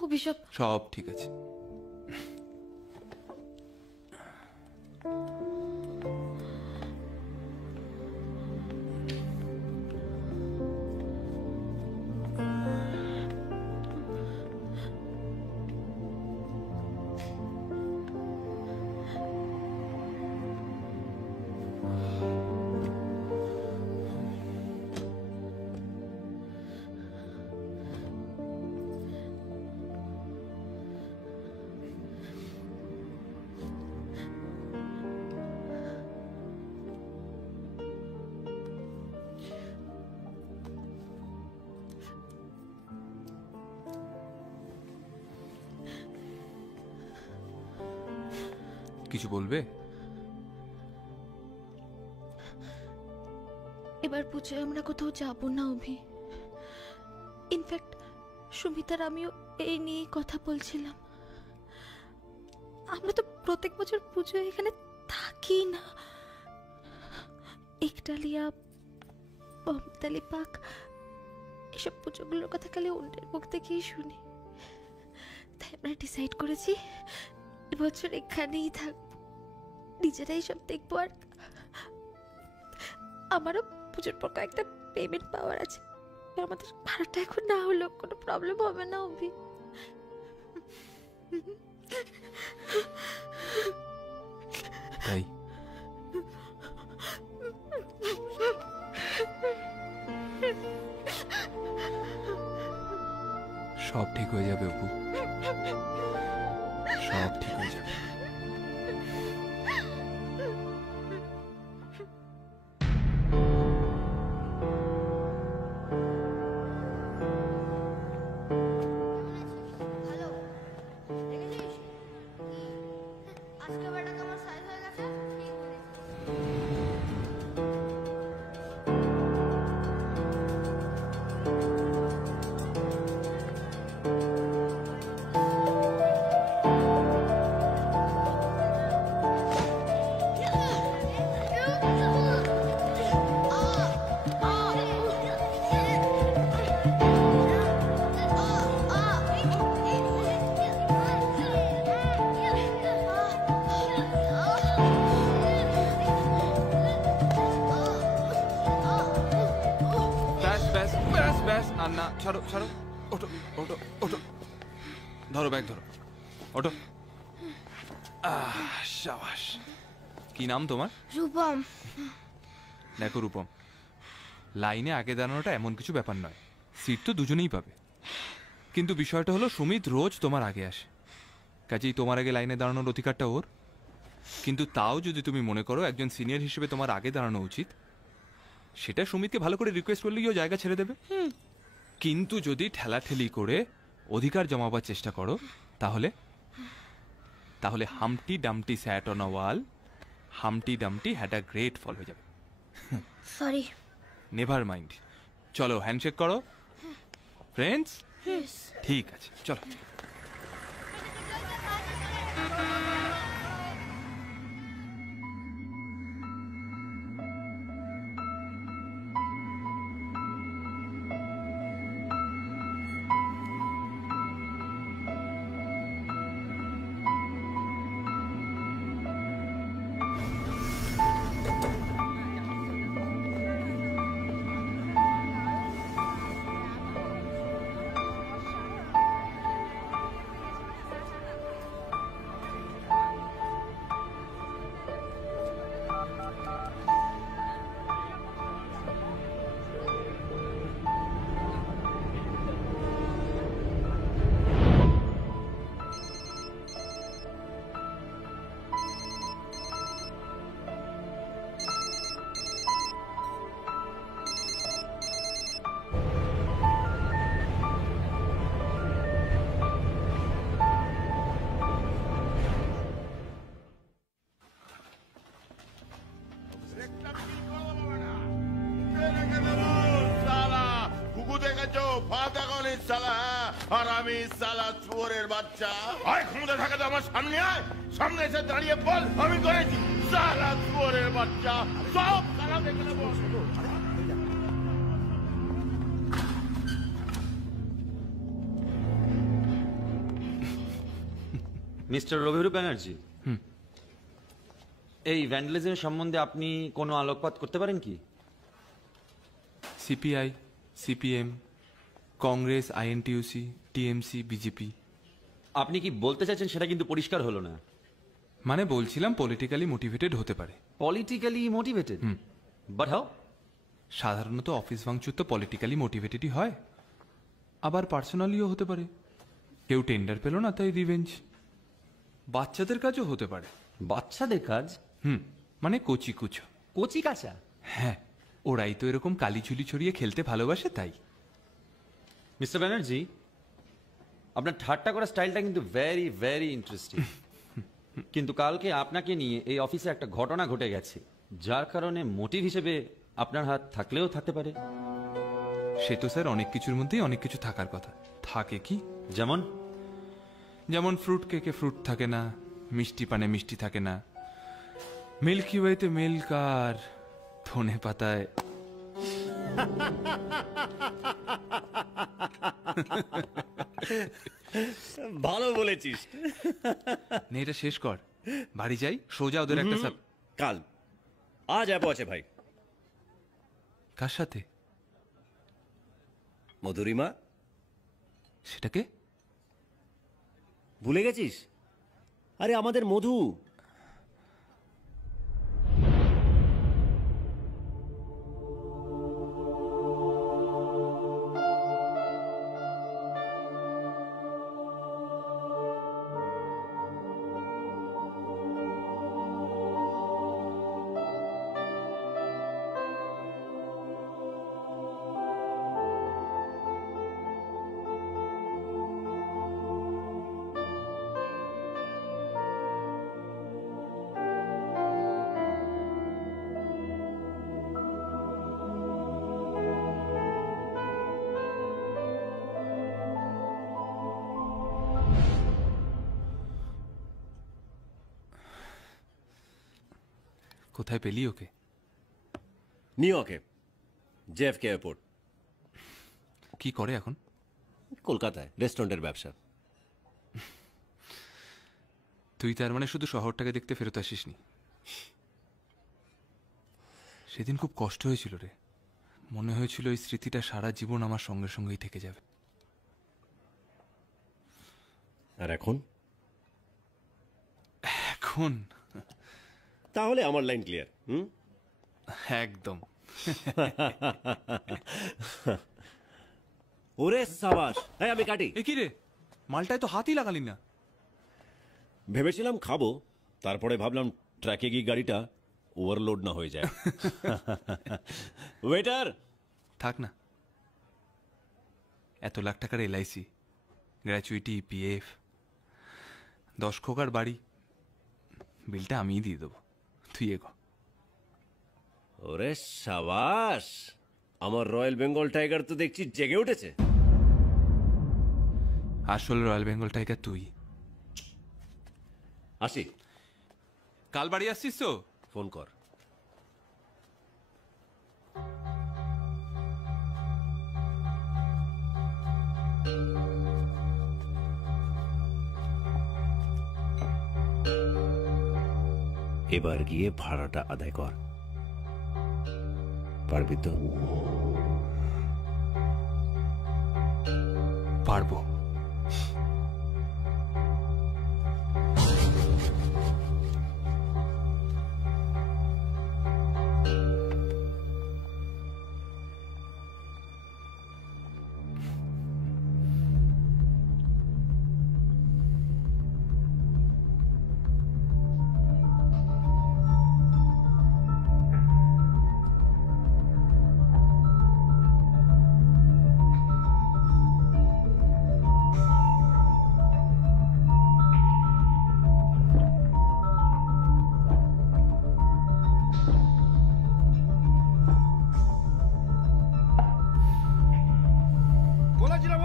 অভিশাপ। সব ঠিক আছে। কিছু বলবে? এবার পুজোয় আমরা কোথাও যাবো না অভি। ইনফ্যাক্ট সুমিতার আমিও এই নিয়ে কথা বলছিলাম। আমরা তো প্রত্যেক বছর পুজোয় এখানে থাকি না। একডালিয়া, বমতালি পাক, এসব পুজোগুলোর কথা খালি অন্যের মুখ থেকেই শুনি। তাই আমরা ডিসাইড করেছি এবছর এখানেই থাকবো, নিজেরাই সব দেখবো। আর আমারও পুজোর পর কয়েকটা পেমেন্ট পাওয়ার আছে, আমাদের ভাড়াটা এখন না হলেও কোনো প্রবলেম হবে না অভি। তাই সব ঠিক হয়ে যাবে অপু, সব ঠিক হয়ে যাবে। আজকে বেটা তোমার সাইজ হয়ে গেছে। না ছাড়ো ছাড়ো, ওঠো ওঠো ওঠো, ধরো ব্যাগ ধরো, ওঠো। শাবাশ। কি নাম তোমার? রূপম। দেখো রূপম, লাইনে আগে দাঁড়ানোটা এমন কিছু ব্যাপার নয়, সিট তো দুজনেই পাবে। কিন্তু বিষয়টা হলো সুমিত রোজ তোমার আগে আসে, কাজেই তোমার আগে লাইনে দাঁড়ানোর অধিকারটা ওর। কিন্তু তাও যদি তুমি মনে করো একজন সিনিয়র হিসেবে তোমার আগে দাঁড়ানো উচিত, সেটা সুমিতকে ভালো করে রিকোয়েস্ট করলেই ও জায়গা ছেড়ে দেবে। কিন্তু যদি ঠেলাঠেলি করে অধিকার জমাবার চেষ্টা করো, তাহলে তাহলে Humpty Dumpty sat on a wall, Humpty Dumpty had a great fall হয়ে যাবে। সরি। নেভার মাইন্ড, চলো হ্যান্ডশেক করো ফ্রেন্ডস। ঠিক আছে চলো। ফাতা গলি সালা, আর আমি সালা চুয়োরের বাচ্চা। আয় ক্ষমতা থাকে তো আমার সামনে আয়, সামনে এসে দাঁড়িয়ে বল আমি করেছি। সালা চুয়োরের বাচ্চা, সব সালা দেখে নেবো। মিস্টার রবিহরু ব্যানার্জি, এই ভ্যান্ডালিজম সম্বন্ধে আপনি কোনো আলোকপাত করতে পারেন কি? CPI, CPM, Congress, INTUC, TMC, BJP. আপনি কি বলতে চাইছেন সেটা কিন্তু পরিষ্কার হলো না। মানে বলছিলাম পলিটিক্যালি মোটিভেটেড হতে পারে। Politically motivated? But how? সাধারণত অফিস ভাঙচুর তো পলিটিক্যালি মোটিভেটেডই হয়, আবার পার্সোনালিও হতে পারে। কেউ টেন্ডার পেল না তাই রিভেঞ্জ। বাচ্চাদের কাজও হতে পারে। বাচ্চাদের কাজ? মানে কচি কুচো। কচি কাঁচা? হ্যাঁ, ওরাই তো এরকম কালি ঝুলি ছড়িয়ে খেলতে ভালোবাসে তাই। মিস্টার ব্যানার্জি, আপনার ঠাট্টা করা স্টাইলটা কিন্তু ভেরি ভেরি ইন্টারেস্টিং। কিন্তু কালকে আপনাকে নিয়ে এই অফিসে একটা ঘটনা ঘটে গেছে, যার কারণে মোটিভ হিসেবে আপনার হাত থাকলেও থাকতে পারে। সে তো স্যার অনেক কিছুর মধ্যেই অনেক কিছু থাকার কথা। থাকে কি? যেমন যেমন ফ্রুট কেকে ফ্রুট থাকে না, মিষ্টি পানে মিষ্টি থাকে না, মিল্কি ওয়েতে মিল্ক আর ধনে পাতায় ভালো বলেছিস। নে, এটা শেষ কর, বাড়ি যাই, সোজা ওদের একটা কাল আজ অ্যাপ আছে ভাই। কার সাথে? মধুরিমা। সেটাকে ভুলে গেছিস? আরে আমাদের মধু। কোথায় পেলি ওকে? নিউ ইয়র্কে, জেএফকে এয়ারপোর্ট। কি করে এখন? কলকাতায় রেস্টুরেন্টের ব্যবসা। তুই তার মানে শুধু শহরটাকে দেখতে ফেরত আসিসনি? সেদিন খুব কষ্ট হয়েছিল রে, মনে হয়েছিল এই স্মৃতিটা সারা জীবন আমার সঙ্গে সঙ্গেই থেকে যাবে। আর এখন? এখন তাহলে আমার লাইন ক্লিয়ার। একদম। ওরে সাবাস। আমি কাটি। এ কি রে, মালটায় তো হাতই লাগালি না। ভেবেছিলাম খাবো, তারপরে ভাবলাম ট্র্যাকে গিয়ে গাড়িটা ওভারলোড না হয়ে যায়। ওয়েটার। থাক না, এত লাখ টাকার এলআইসি, গ্র্যাচুইটি, পিএফ, 10 খোকার বাড়ি, বিলটা আমিই দিয়ে দেবো, তুই এগো। ওরে সাবাস, আমার রয়্যাল বেঙ্গল টাইগার তো দেখছি জেগে উঠেছে। আসল রয়্যাল বেঙ্গল টাইগার তুই। আসি। কাল বাড়ি আসছিস তো? ফোন কর। এবার গিয়ে ভাড়াটা আদায় কর, পারবি তো? পারবো।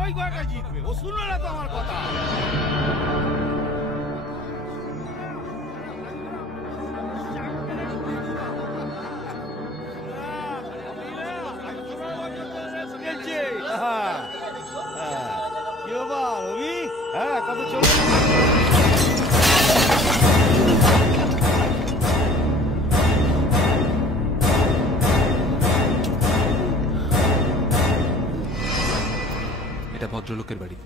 ওই ঘরটা জিতবে, ও শুনলো না তো আমার কথা। কি বাবা রবি? হ্যাঁ কত চলে এটা ভদ্রলোকের বাড়ি,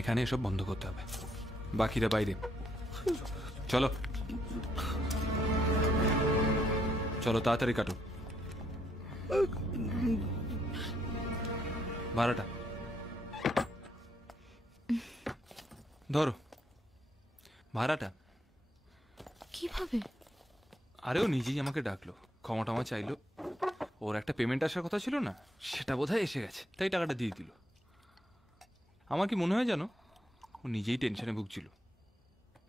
এখানে এসব বন্ধ করতে হবে, বাকিরা বাইরে। চলো চলো তাড়াতাড়ি কাটো। ভাড়াটা ধরো, ভাড়াটা। কিভাবে? আরে ও নিজেই আমাকে ডাকলো, ক্ষমা টমা চাইলো, ওর একটা পেমেন্ট আসার কথা ছিল না, সেটা বোধহয় এসে গেছে, তাই টাকাটা দিয়ে দিল। আমার কি মনে হয় জানো, ও নিজেই টেনশনে ভুগছিল।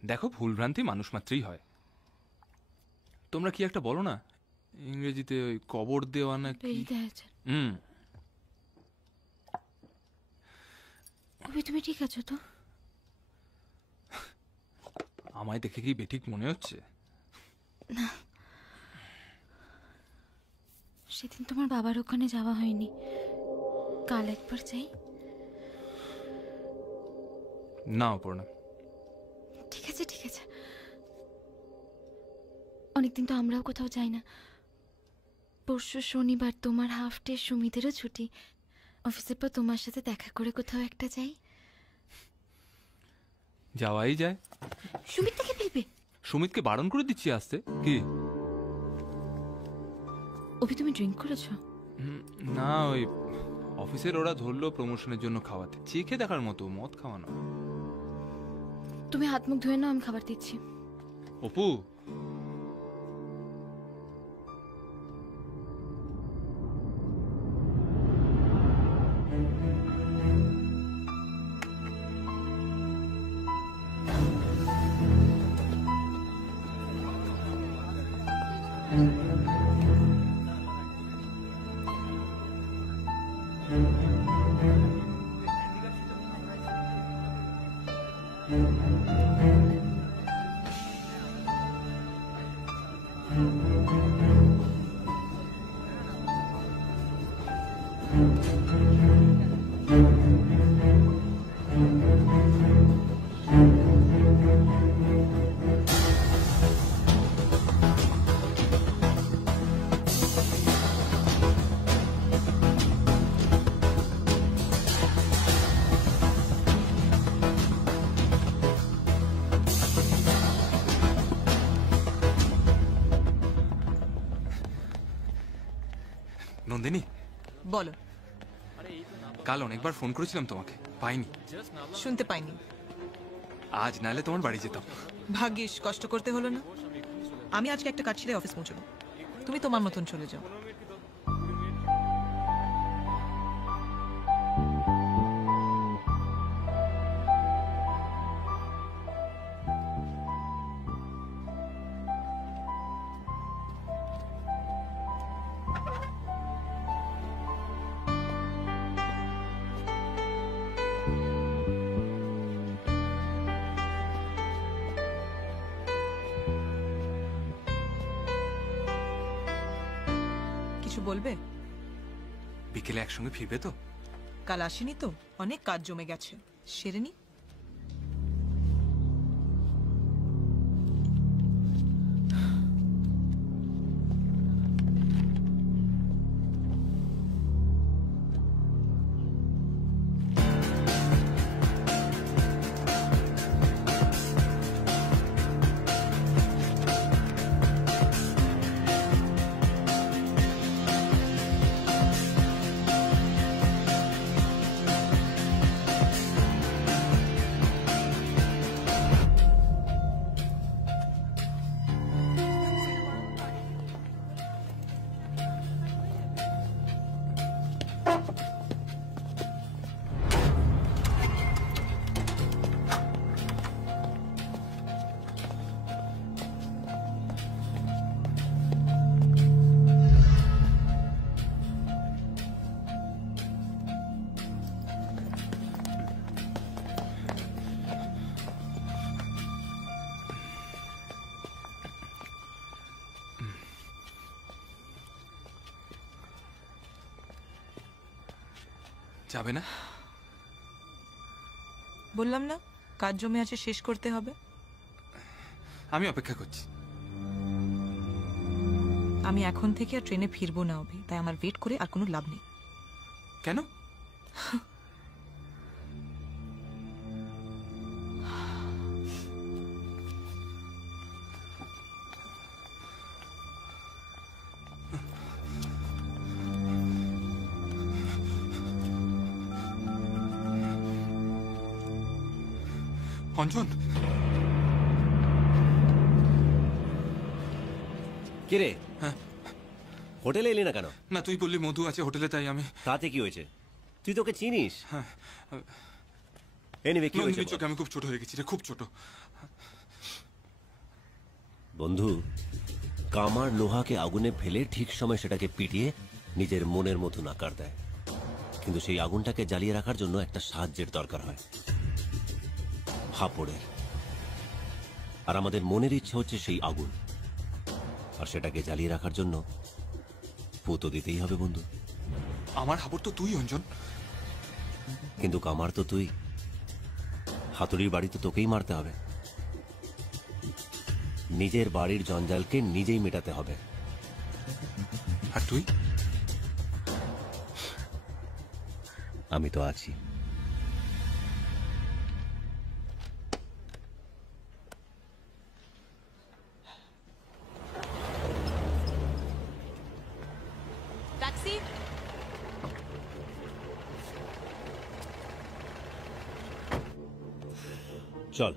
দেখো ভুলভ্রান্তি মানুষ মাত্রই হয়। তোমরা কি একটা বলো না ইংরেজিতে, ওই কবর দেওয়া না কি? তুমি ঠিক আছো তো? আমায় দেখে কি বেঠিক মনে হচ্ছে? না, সেদিন তোমার বাবার ওখানে যাওয়া হয়নি, কাল একবার যাই। না অপর্ণা, ঠিক আছে ঠিক আছে, অনেকদিন তো আমরাও কোথাও যাই না। পরশু শনিবার তোমার হাফ ডে, সুমিতেরও ছুটি, অফিসের পর তোমার সাথে দেখা করে কোথাও একটা যাই। যাওয়াই যায়। সুমিত থেকে ফেলবে? সুমিতকে বারণ করে দিচ্ছি আসতে। কি অভি তুমি ড্রিঙ্ক করেছো? না, ওই অফিসের ওরা ধরলো প্রমোশনের জন্য খাওয়াতে, চেখে দেখার মতো, মদ খাওয়ানো। তুমি হাত মুখ ধুয়ে নাও, আমি খাবার দিচ্ছি। অপু, নন্দিনী বলো। কাল অনেকবার ফোন করেছিলাম তোমাকে, পাইনি। শুনতে পাইনি। আজ নালে তোমার বাড়ি যেতাম। ভাগ্যিস, কষ্ট করতে হলো না। আমি আজকে একটা কাজ ছেড়ে অফিস পৌঁছবো, তুমি তোমার মতন চলে যাও। বলবে? বিকেলে একসঙ্গে ফিরবে তো? কাল আসেনি তো, অনেক কাজ জমে গেছে, সেরে নি। যাবে না? বললাম না কাজ জমে আছে, শেষ করতে হবে। আমি অপেক্ষা করছি। আমি এখন থেকে আর ট্রেনে ফিরবো না অভি, তাই আমার ওয়েট করে আর কোনো লাভ নেই। কেন? অঞ্জন, কিরে হোটেলে এলি না কেন? না তুই বললি মধু আছে হোটেলে, তাই আমি। তাতে কি হয়েছে? তুই তোকে চিনিস? এনিওয়ে কি হয়েছে? চোখে আমি খুব ছোট হয়ে গেছি রে, খুব ছোট। বন্ধু, কামার লোহাকে আগুনে ফেলে ঠিক সময় সেটাকে পিটিয়ে নিজের মনের মতন আকার দেয়, কিন্তু সেই আগুনটাকে জ্বালিয়ে রাখার জন্য একটা সাহায্যের দরকার হয়, হাপড়ের। আর আমাদের মনের ইচ্ছে হচ্ছে সেই আগুন, আর সেটাকে জ্বালিয়ে রাখার জন্য পুতো দিতেই হবে বন্ধু। আমার হাপড় তো তুই অঞ্জন। কিন্তু কামার তো তুই, হাতুড়ির বাড়ি তো তোকেই মারতে হবে। নিজের বাড়ির জঞ্জালকে নিজেই মেটাতে হবে। আর তুই? আমি তো আছি। ট্যাক্সি। চল।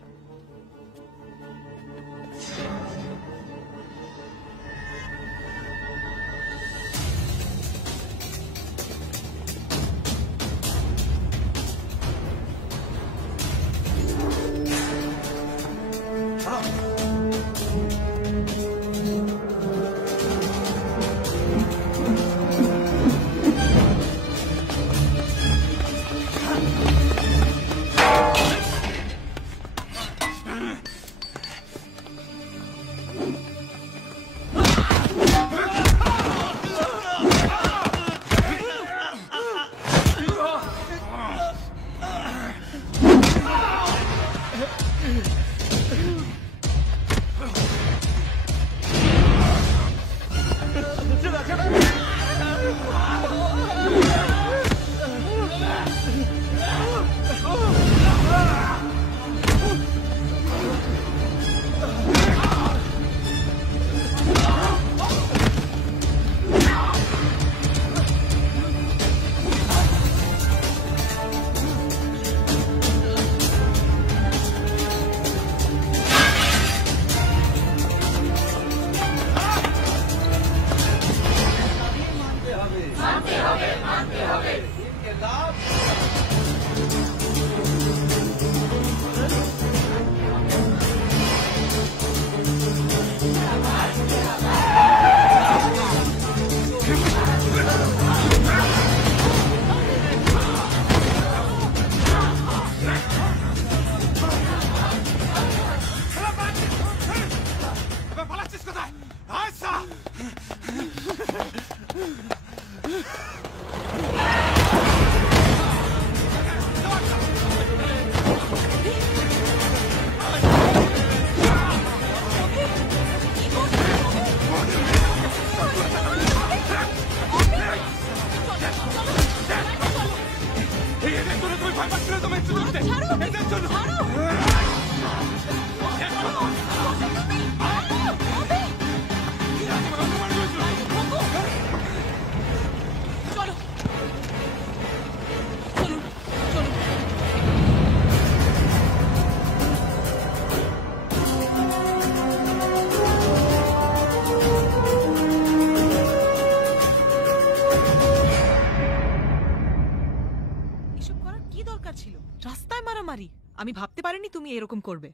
আমি ভাবতে পারিনি তুমি এরকম করবে।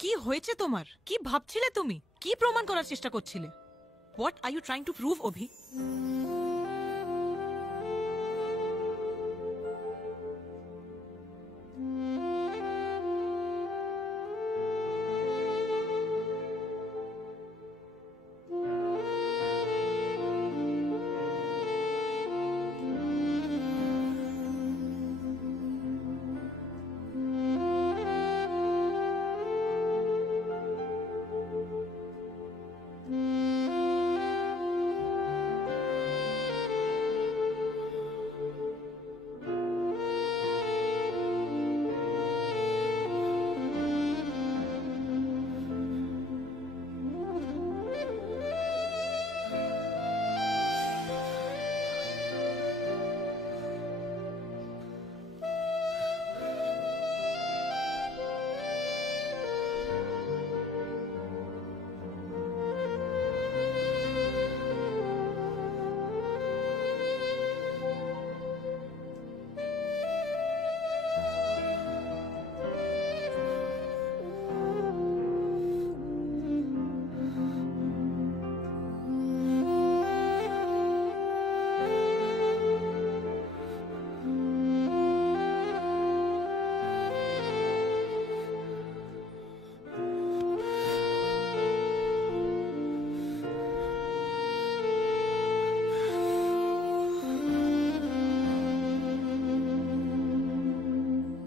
কি হয়েছে তোমার? কি ভাবছিলে তুমি? কি প্রমাণ করার চেষ্টা করছিলে? What are you trying to prove Abhi?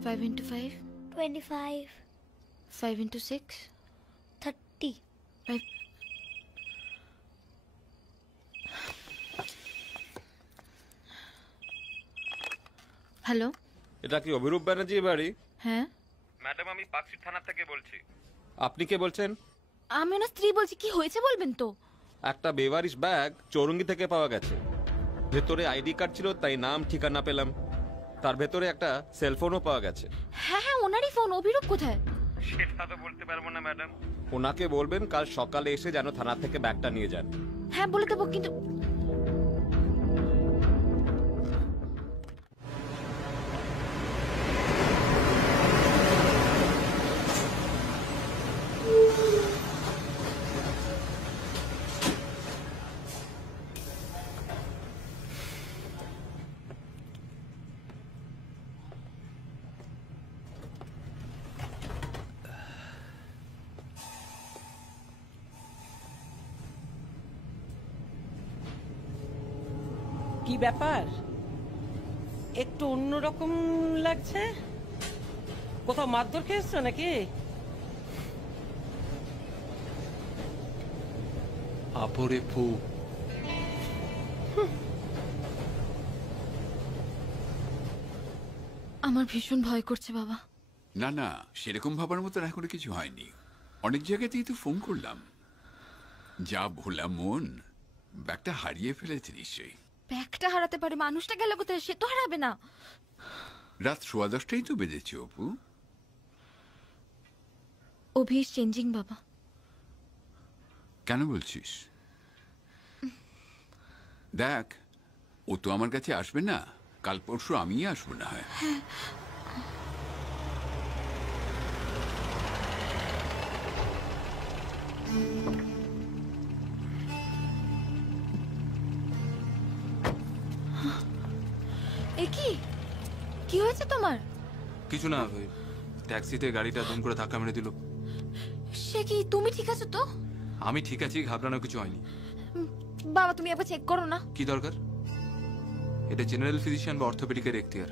5 into 5? 25. 5 into 6? 30. 5. Hello, এটা কি অভিরূপ ব্যানার্জির বাড়ি? হ্যাঁ ম্যাডাম, আমি পাকশি থানা থেকে বলছি। আপনি কে বলছেন? আমি ওনার স্ত্রী বলছি। কি হয়েছে বলবেন তো? একটা বেওয়ারিশ ব্যাগ চৌরঙ্গি থেকে পাওয়া গেছে। ভেতরে আইডি কার্ড ছিল, তাই নাম ঠিকানা পেলাম। তার ভেতরে একটা সেলফোনও পাওয়া গেছে। হ্যাঁ হ্যাঁ, ওনারই ফোন। অভিরূপ কোথায়? সেটা তো বলতে পারবো না ম্যাডাম। ওনাকে বলবেন কাল সকালে এসে যেন থানা থেকে ব্যাগটা নিয়ে যান। হ্যাঁ বলে দেবো, কিন্তু কি ব্যাপার, একটু অন্যরকম লাগছে? কোথাও মারধর খেয়েছো নাকি? আপরে ফু। আমার ভীষণ ভয় করছে বাবা। না না, সেরকম ভাবার মতন এখনো কিছু হয়নি। অনেক জায়গাতেই তো ফোন করলাম। যা ভোলা মন, ব্যাগটা হারিয়ে ফেলেছে নিশ্চয়ই। ব্যাগটা হারাতে পারে, মানুষটা গেল কোথায়? সে তো হারাবে না। রাত 10:15 তো বেজেছে অপু। অভি ইজ চেঞ্জিং বাবা। কেন বলছিস? দেখ, ও তো আমার কাছে আসবে না। কাল পরশু আমিই আসবো না হয়। এ কি কি হয়েছে তোমার? কিছু না, ওই ট্যাক্সিতে গাড়িটা দুম করে ধাক্কা মেরে দিল। সে কি, তুমি ঠিক আছো তো? আমি ঠিক আছি, ঘাবড়ানো কিছু হয়নি। বাবা তুমি একবার চেক করো না। কি দরকার? এটা জেনারেল ফিজিশিয়ান বা অর্থোপেডিকের এখতিয়ার,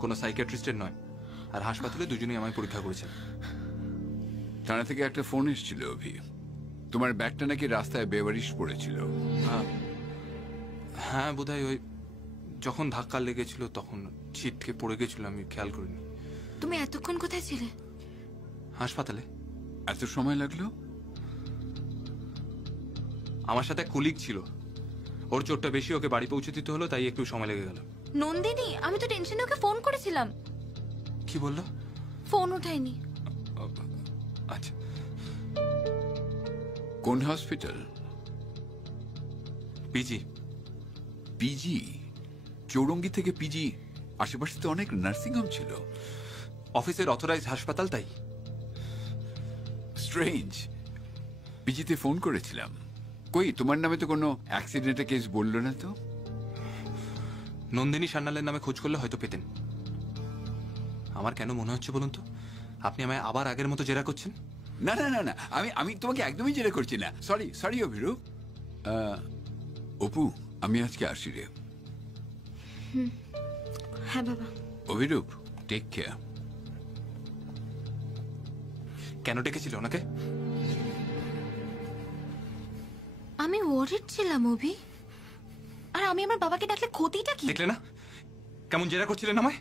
কোনো সাইকিয়াট্রিস্টের নয়। আর হাসপাতালে দুজনেই আমায় পরীক্ষা করেছেন। থানা থেকে একটা ফোন এসেছিল অভি, তোমার ব্যাগটা নাকি রাস্তায় বেওয়ারিশ পড়েছিল। হ্যাঁ বোধহয় ওই যখন ধাক্কা লেগেছিল তখন ছিটকে পড়ে গেছিল, আমি খেয়াল করিনি। তুমি এতক্ষণ কোথায় ছিলে? হাসপাতালে। এত সময় লাগলো? আমার সাথে কলিগ ছিল, ওর চোটটা বেশি, ওকে বাড়ি পৌঁছে দিতে হলো, তাই একটু সময় লেগে গেল। নন্দিনী, আমি তো টেনশনে ওকে ফোন করেছিলাম। কি বললো? ফোন উঠায়নি। আচ্ছা, কোন হসপিটাল? পিজি। পিজি? চৌরঙ্গি থেকে পিজি? আশেপাশে তো অনেক নার্সিং হোম ছিল। অফিসের অথরাইজ হাসপাতাল, তাই। স্ট্রেঞ্জ। পিজিতে ফোন করেছিলাম, কই তোমার নামে তো কোনো অ্যাক্সিডেন্টের কেস বললো না তো। নন্দিনী সান্যালের নামে খোঁজ করলে হয়তো পেতেন। আমার কেন মনে হচ্ছে বলুন তো, আপনি আমায় আবার আগের মতো জেরা করছেন? না না না না, আমি তোমাকে একদমই জেরা করছি না। Sorry sorry Abhirup. অপু, আমি আজকে আসি রে। হ্যাঁ বাবা। Abhirup, take care. কেন ডেকেছিল ওনাকে? আমি ওয়ারিড ছিলাম অভি। আর আমি আমার বাবাকে ডাকলে ক্ষতিটা কি? দেখলে না কেমন জেরা করছিলেন আমায়?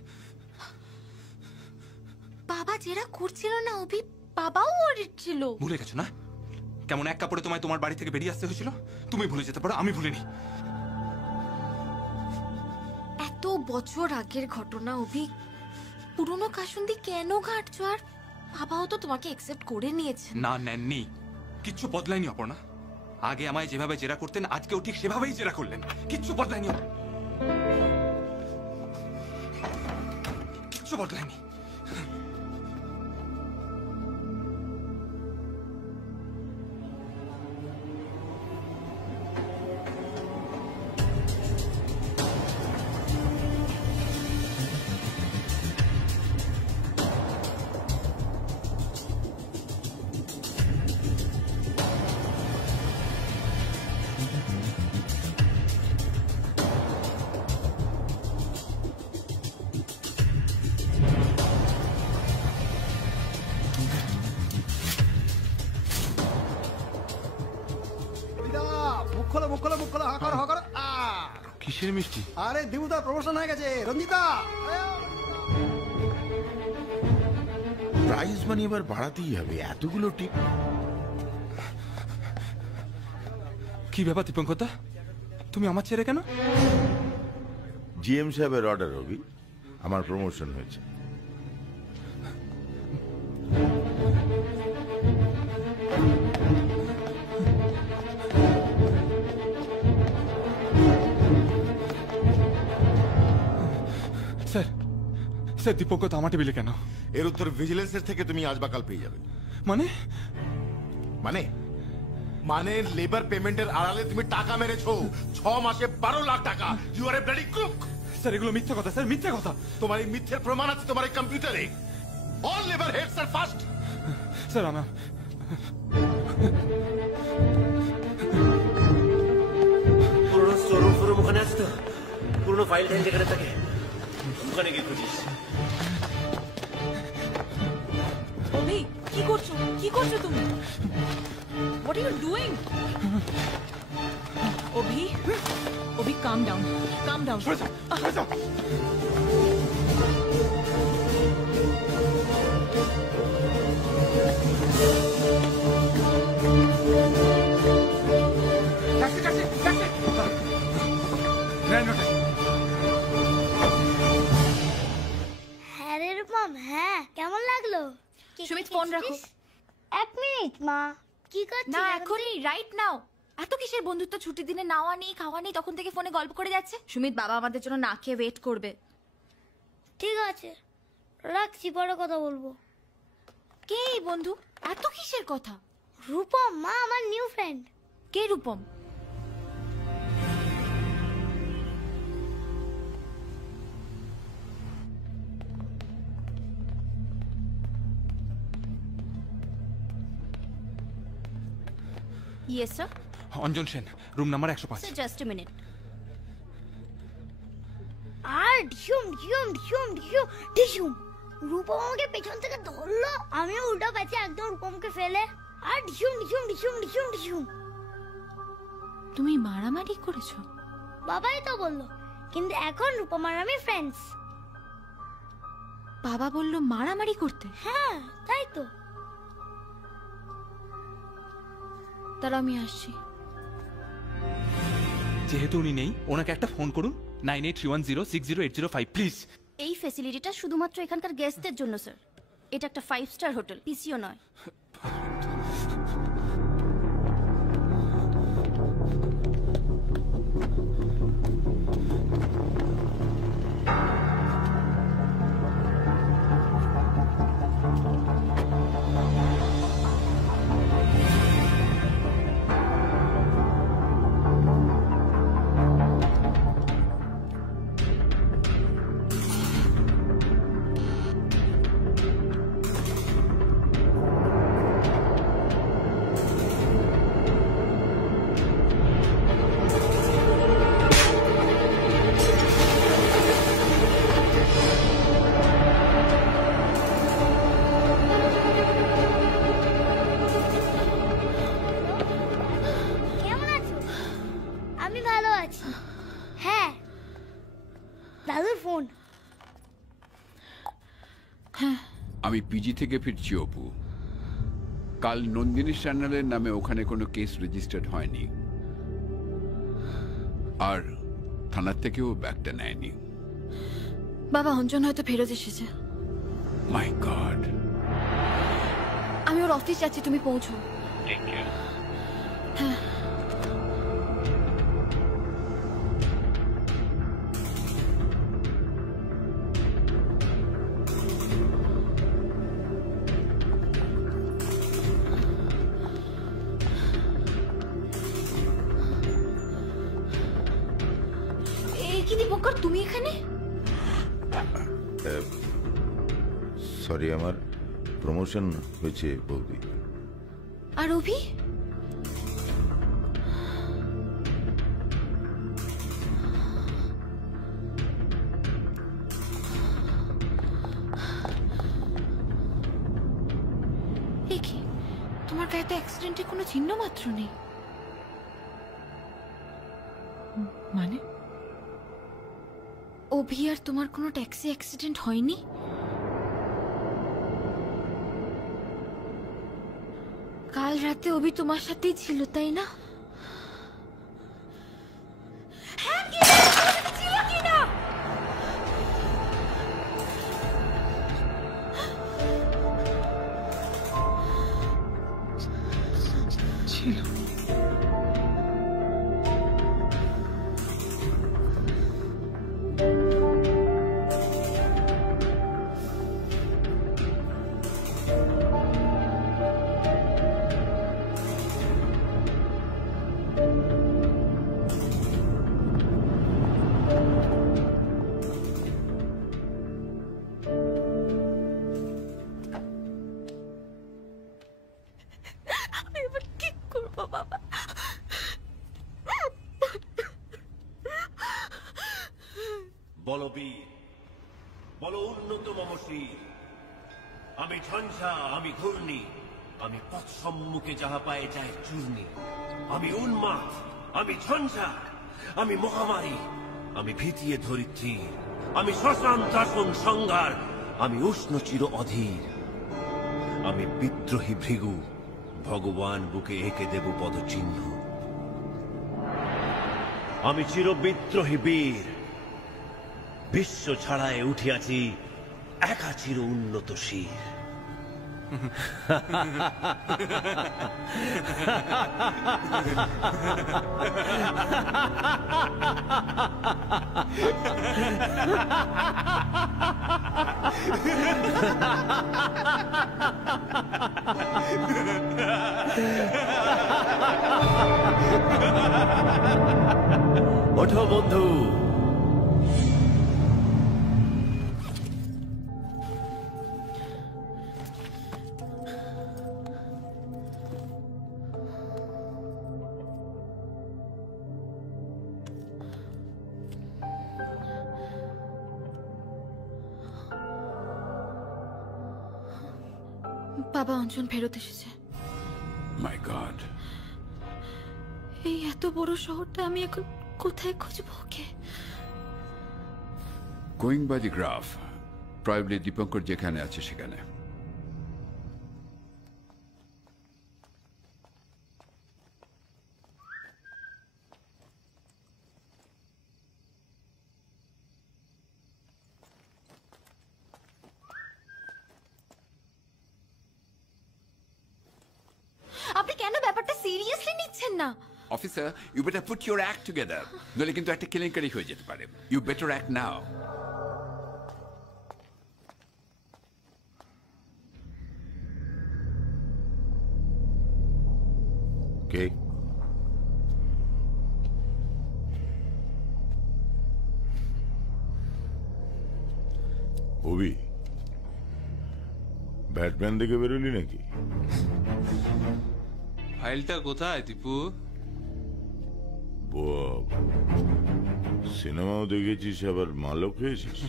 বাবা জেরা করছিল না অভি, বাবাও ওয়ারিড ছিল। ভুলে গেছো না কেমন এক কাপড়ে তোমায় তোমার বাড়ি থেকে বেরিয়ে আসতে হয়েছিল? তুমি ভুলে যেতে পারো, আমি ভুলিনি। এত বছর আগের ঘটনা অভি, পুরনো কাসুন্দি কেন ঘাটছো? আর বাবাও তো তোমাকে অ্যাকসেপ্ট করে নিয়েছে। না, নেননি। কিচ্ছু বদলায়নি অপর্ণা। আগে আমায় যেভাবে জেরা করতেন আজকেও ঠিক সেভাবেই জেরা করলেন। কিচ্ছু বদলায়নি, কিচ্ছু বদলায়নি। কিসের মিষ্টি? আরে দেবুদা প্রমোশন হয়ে গেছে। রঞ্জিতা প্রাইজ মানি এবার বাড়াতেই হবে, এতগুলো টিপ। কি ব্যাপার দীপঙ্করদা, তুমি আমার ছেড়ে কেন? জিএম সাহেবের অর্ডার হবে, আমার প্রমোশন হয়েছে। স্যার, স্যার দীপঙ্করদা আমার টেবিলে কেন? এর উত্তর ভিজিলেন্সের থেকে তুমি আজ বা কাল পেয়ে যাবে। মানে? মানে মানে লেবার পেমেন্টের আড়ালে তুমি টাকা মেরেছো 6 মাসে 12 লাখ টাকা। You are a bloody crook. Sir এগুলো মিথ্যা কথা, স্যার মিথ্যা কথা। তোমার এই মিথ্যের প্রমাণ আছে তোমার এই কম্পিউটারে। All labour heads are first. Sir আমার পুরনো শোরুম ফোরুম ওখানে আছে তো? পুরনো ফাইল টাইল যেখানে থাকে ওখানে গিয়ে খুঁজিস। অভি, কি করছো? কি করছো তুমি? What are you doing? Obhi, Obhi, calm down. Calm down. হ্যাঁ রে রূপম, হ্যাঁ কেমন লাগলো? সুমিত ফোন রাখো। 1 মিনিট মা, কি করছিস? না এখনই, রাইট নাও। এত কিসের বন্ধুত্ব? ছুটির দিনে নাওয়া নেই, খাওয়া নেই, তখন থেকে ফোনে গল্প করে যাচ্ছে। সুমিত, বাবা আমাদের জন্য না খেয়ে ওয়েট করবে। ঠিক আছে রাখছি, পরে কথা বলবো। কে এই বন্ধু? এত কিসের কথা? রূপম মা, আমার নিউ ফ্রেন্ড। কে Rupam? Yes sir. Anjan Sen, room number 105। Sir just a minute. আর ঢিউম ঢিউম ঢিউম ঢিউম ঢিউম, রূপম আমাকে পেছন থেকে ধরলো, আমিও উল্টা পাচ্ছি একদম রূপমকে ফেলে। আর ঢিউম ঢিউম ঢিউম ঢিউম ঢিউম। তুমি মারামারি করেছো? বাবাই তো বললো, কিন্তু এখন রূপম আর আমি ফ্রেন্ডস। বাবা বললো মারামারি করতে? হ্যাঁ তাই তো। তাহলে আমি আসছি। যেহেতু উনি নেই, ওনাকে একটা ফোন করুন 9831060805 প্লিজ। এই ফ্যাসিলিটিটা শুধুমাত্র এখানকার গেস্টদের জন্য স্যার। এটা একটা 5 স্টার হোটেল, পিসিও নয়। আমি পিজি থেকে ফিরছি অপু। কাল নন্দিনী সান্যালের নামে ওখানে কোনো কেস রেজিস্টার্ড হয়নি, আর থানার থেকেও ব্যাগটা নেয়নি। বাবা, অঞ্জন হয়তো ফেরত এসেছে। মাই গড। আমি ওর অফিস যাচ্ছি, তুমি পৌঁছো। হ্যাঁ। তুমি এখানে? সরি, আমার প্রমোশন হয়েছে বৌদি। আর অভি? কি তোমার গায়ে তো অ্যাক্সিডেন্টের কোনো চিহ্ন মাত্র নেই। মানে অভি আর তোমার কোনো ট্যাক্সি অ্যাক্সিডেন্ট হয়নি? কাল রাতে অভি তোমার সাথেই ছিল, তাই না? হ্যাঁ, ছিল কিনা? ছিল। বলো বীর, বলো উন্নত মমশীর। আমি ঝঞ্ঝা, আমি ঘূর্ণি, আমি পথ সম্মুখে যাহা পায়ে যায় চূর্ণি। আমি উন্মাদ, আমি ঝঞ্ঝা, আমি মহামারী, আমি ভীতিয়ে ধরিত্রী, আমি শ্মশান ত্রাসন সংঘার, আমি উষ্ণ চির অধীর। আমি বিদ্রোহী ভৃগু, ভগবান বুকে এঁকে দেব পদচিহ্ন। আমি চির বিদ্রোহী বীর, বিশ্ব ছাড়ায় উঠিয়াছি একা চির উন্নত শির। ওঠো বন্ধু, বাবা অঞ্জন ফেরত এসেছে। মাই গড, এই এত বড় শহরটা আমি এখন কোথায় খুঁজবো ওকে? Going by the graph, probably Dipankar যেখানে আছে সেখানে। আপনি কেন ব্যাপারটা সিরিয়াসলি নিচ্ছেন না? Officer, you better put your act together, নইলে কিন্তু একটা কেলেঙ্কারি হয়ে যেতে পারে। You better act now. কে? অভি, ব্যাটম্যান দেখে বেরোলি নাকি? ফাইলটা কোথায় দীপু? সিনেমাও দেখেছিস, আবার মালও খেয়েছিস?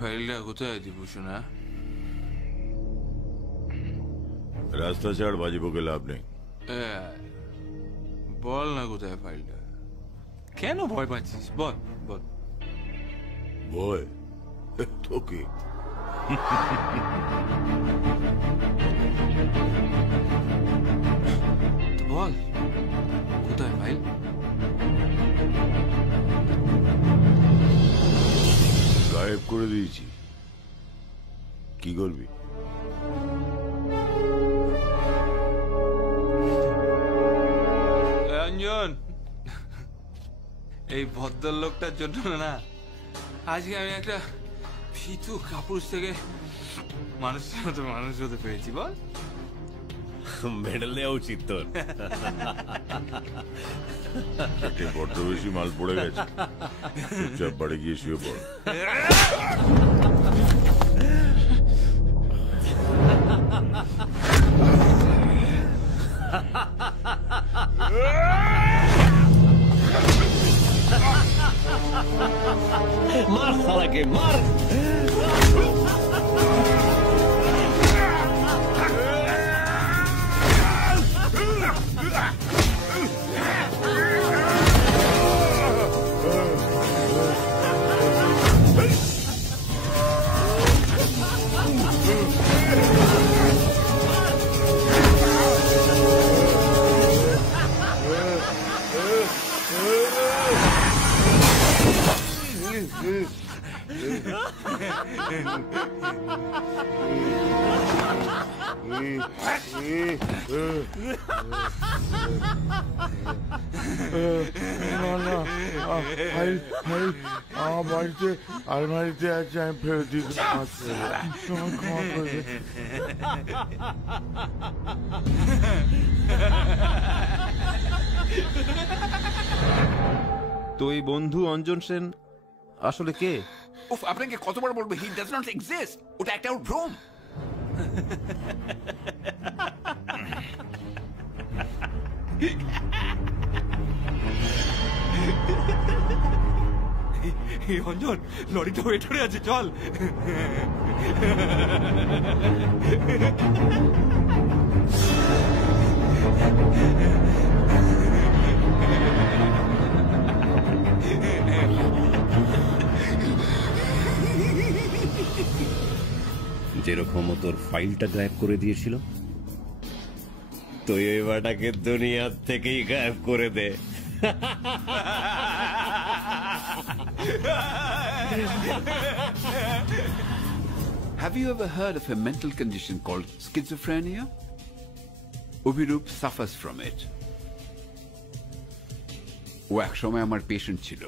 ফাইলটা কোথায় দীপু শোনা? রাস্তা ছাড়, বাজিবকে লাভ নেই। বল না কোথায় ফাইলটা? কেন ভয় পাচ্ছিস? বল বল। ভয় তোকে? বল কোথায় ফাইল? গায়েব করে দিয়েছি। কি করবি? অঞ্জন, এই ভদ্রলোকটার জন্য না আজকে আমি একটা ফিতু কাপুরুষ থেকে মানুষের মতো মানুষ হতে পেরেছি। বল, মেডেল দেওয়া উচিত তোর। বড্ড বেশি মাল পড়ে গেছে, চুপচাপ বাড়ি গিয়ে শুয়ে পড়। মার শালাকে, মার। আমার বাড়িতে আলমারিতে আছে, আমি ফেরত দিতে পারছি না। তোমার ক্ষমা করে দে। তো এই বন্ধু অঞ্জন সেন আসলে কে? উফ, আপনাকে কতবার বলবো, হি ডাজ নট এক্সিস্ট। ওটা একটা ওর ভ্রম। অঞ্জন, লরিটা ওয়েট করে আছে, চল। যেরকম তোর ফাইলটা গায়েব করে দিয়েছিল, তো এবারটাকে দুনিয়ার থেকেই গায়েব করে দে। Have you ever heard of a mental condition called schizophrenia? Obhirup suffers from it. ও এক সময় আমার পেশেন্ট ছিল।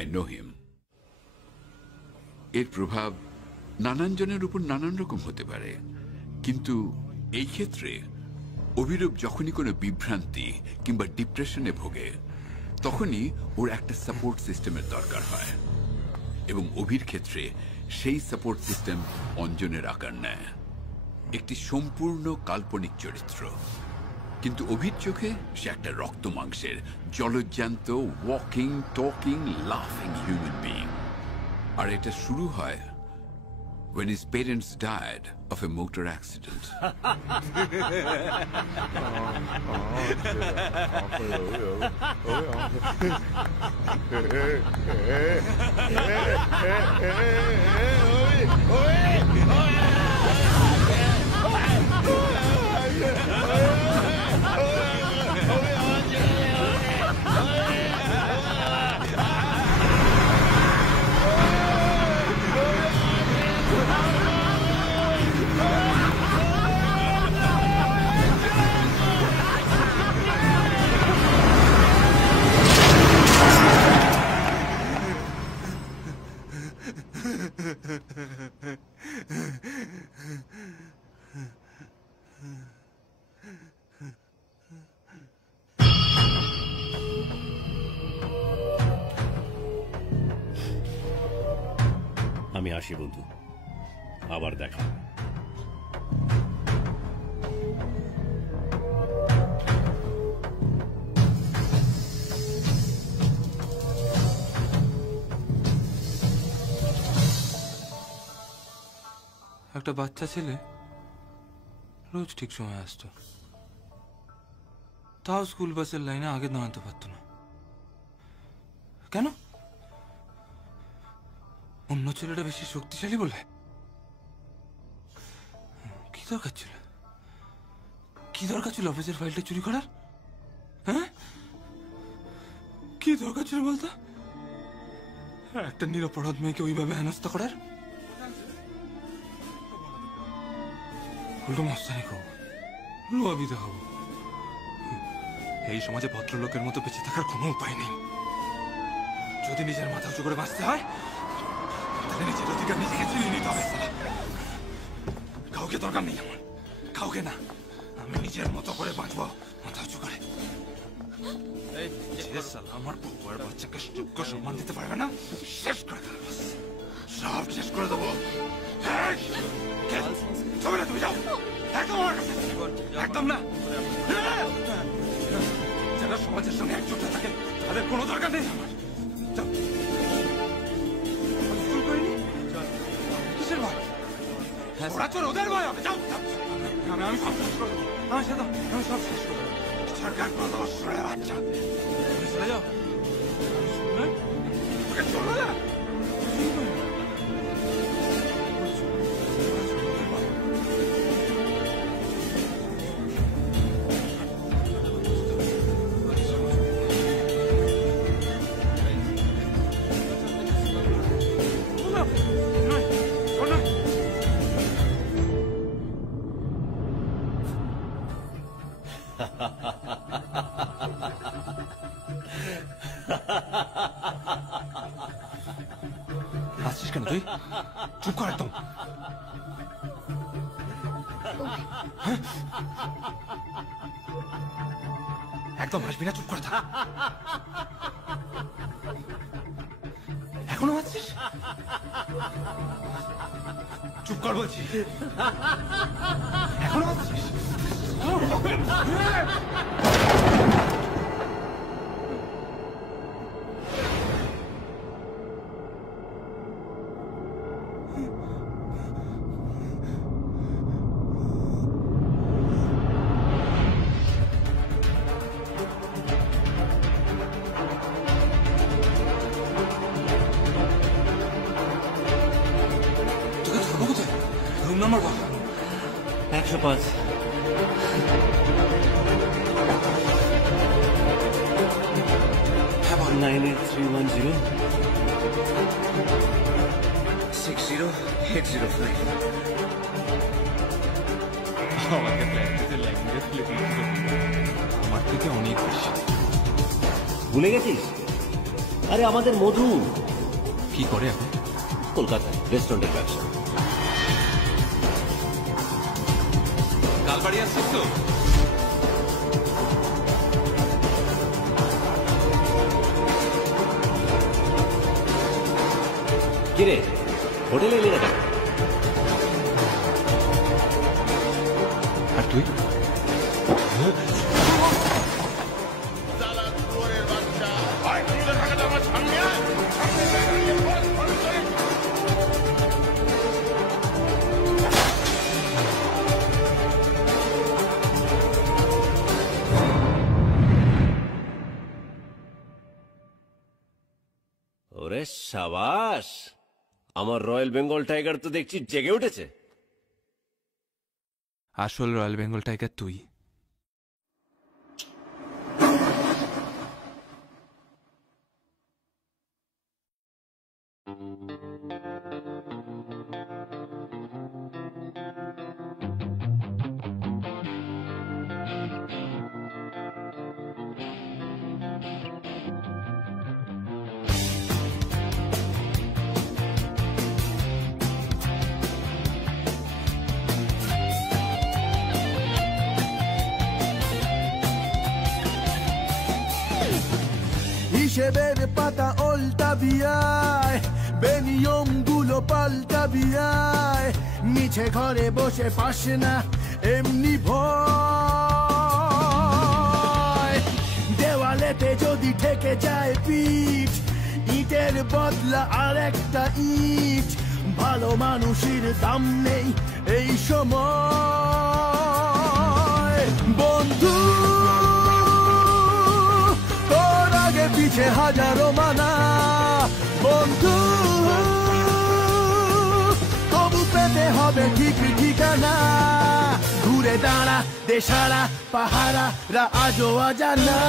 I know him. এর প্রভাব নানান জনের উপর নানান রকম হতে পারে, কিন্তু এই ক্ষেত্রে অভিরূপ যখনই কোনো বিভ্রান্তি কিংবা ডিপ্রেশনে ভোগে, তখনই ওর একটা সাপোর্ট সিস্টেমের দরকার হয়, এবং অভির ক্ষেত্রে সেই সাপোর্ট সিস্টেম অঞ্জনের আকার নেয়। একটি সম্পূর্ণ কাল্পনিক চরিত্র, কিন্তু অভির চোখে সে একটা রক্ত মাংসের জলজ্যান্ত ওয়াকিং, টকিং, লাফিং হিউম্যান বিইং। আর এটা শুরু হয় when his parents died of a motor accident. আমি আসি বন্ধু, আবার দেখা। একটা বাচ্চা ছেলে রোজ ঠিক সময় আসতো, তাও স্কুল বাসের লাইনে আগে দাঁড়াতে পারতো না। কেন? অন্য ছেলেটা বেশি শক্তিশালী বলে? কি দরকার ছিল? কি দরকার ছিল অফিসের ফাইলটা চুরি করার? হ্যাঁ, কি দরকার ছিল বলতো? একটা নিরপরাধ মেয়েকে ওইভাবে হেনস্থা করার? উল্টো মস্তানি করবো, লোয়াবিদে হব। এই সমাজে ভদ্রলোকের মতো বেঁচে থাকার কোনো উপায় নেই। যদি নিজের মাথা উঁচু করে বাঁচতে হয়, তাহলে নিজের অধিকার নিজেকে চিনিয়ে নিতে হবে। কাউকে দরকার নেই আমার, কাউকে না। আমি নিজের মতো করে বাঁচবো, মাথা উঁচু করে। আমার বউয়ের বাচ্চাকে যোগ্য সম্মান দিতে পারবে না, শেষ করে দেবো, সব শেষ করে দেবো। তুমি যাও, একদম আমার কাছে, একদম না। যারা সমাজের সঙ্গে একজোট থাকে তাদের কোনো দরকার নেই আমার। কিসের ভয়? ওরা চোর, ওদের ভয় হবে। যাও, আমি সব শেষ করে দেবো। আমার সাথে আমি সব শেষ করে দেবো। সরকার কোনো দোষ করে বাচ্চা, চলে যাও। চলো না। কেন তুই? চুপ কর একদম। একদম হাসবি না, চুপ করে থাক। এখনো হাসছিস? চুপ কর বলছি। এখনো হাসছিস? Room number 105। How about 98310 60805? আমাকে আমার থেকে অনেক বেশি। ভুলে গেছিস? আরে আমাদের মধু কি করে এখন? কলকাতায় রেস্টুরেন্টের ব্যবসা। কাল বাড়ি আসছিস তো? কিরে হোটেলে এলি না? আর তুই? ওরে সাবাস, আমার রয়্যাল বেঙ্গল টাইগার তো দেখছি জেগে উঠেছে। আসল রয়্যাল বেঙ্গল টাইগার তুই। হিসেবের পাতা উল্টা বিয়ায়, বেনিয়ম গুলো পাল্টা বিয়ায়, নিচে ঘরে বসে পাশে না এমনি ভয়। দেওয়ালেতে যদি ঠেকে যায় পিঠ, ইটের বদলা আর একটা ইট। ভালো মানুষের দাম নেই এই সময়। বন্ধু তোর আগে পিছে হাজারো মানা, বন্ধু তবু পেতে হবে ঠিক ঠিকানা। ঘুরে দাঁড়া দেশারা পাহারারা আজও অজানা।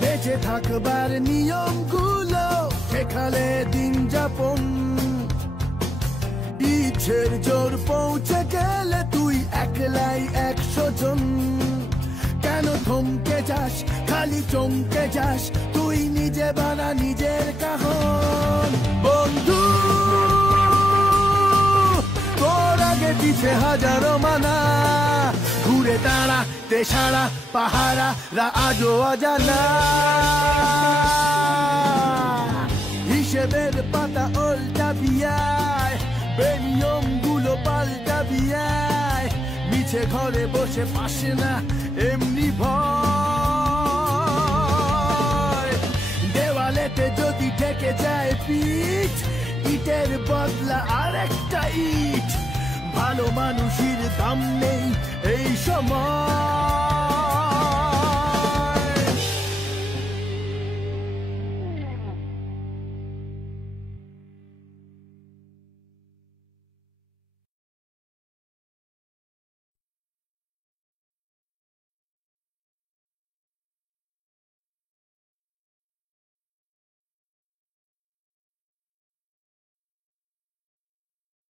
বেঁচে থাকবার নিয়মগুলো শেখালে দিন যাপন। ইচ্ছের জোর পৌঁছে গেলে তুই একলাই 100 জন। কেন থমকে যাস, খালি চমকে যাস, তুই নিজে বানা নিজের কাহন। বন্ধু তোর আগে পিছে হাজারো মানা, ঘুরে দাঁড়া দেশারা পাহারারা আজও অজানা। হিসেবের পাতা উল্টা বিয়ায়, বেনিয়ম গুলো পাল্টা বিয়ায়, মিছে ঘরে বসে পাশে না এমনি ভয়। দেওয়ালেতে যদি ঠেকে যায় পিঠ, ইটের বদলা আর একটা ইট। ভালো মানুষের দাম নেই এই সময়।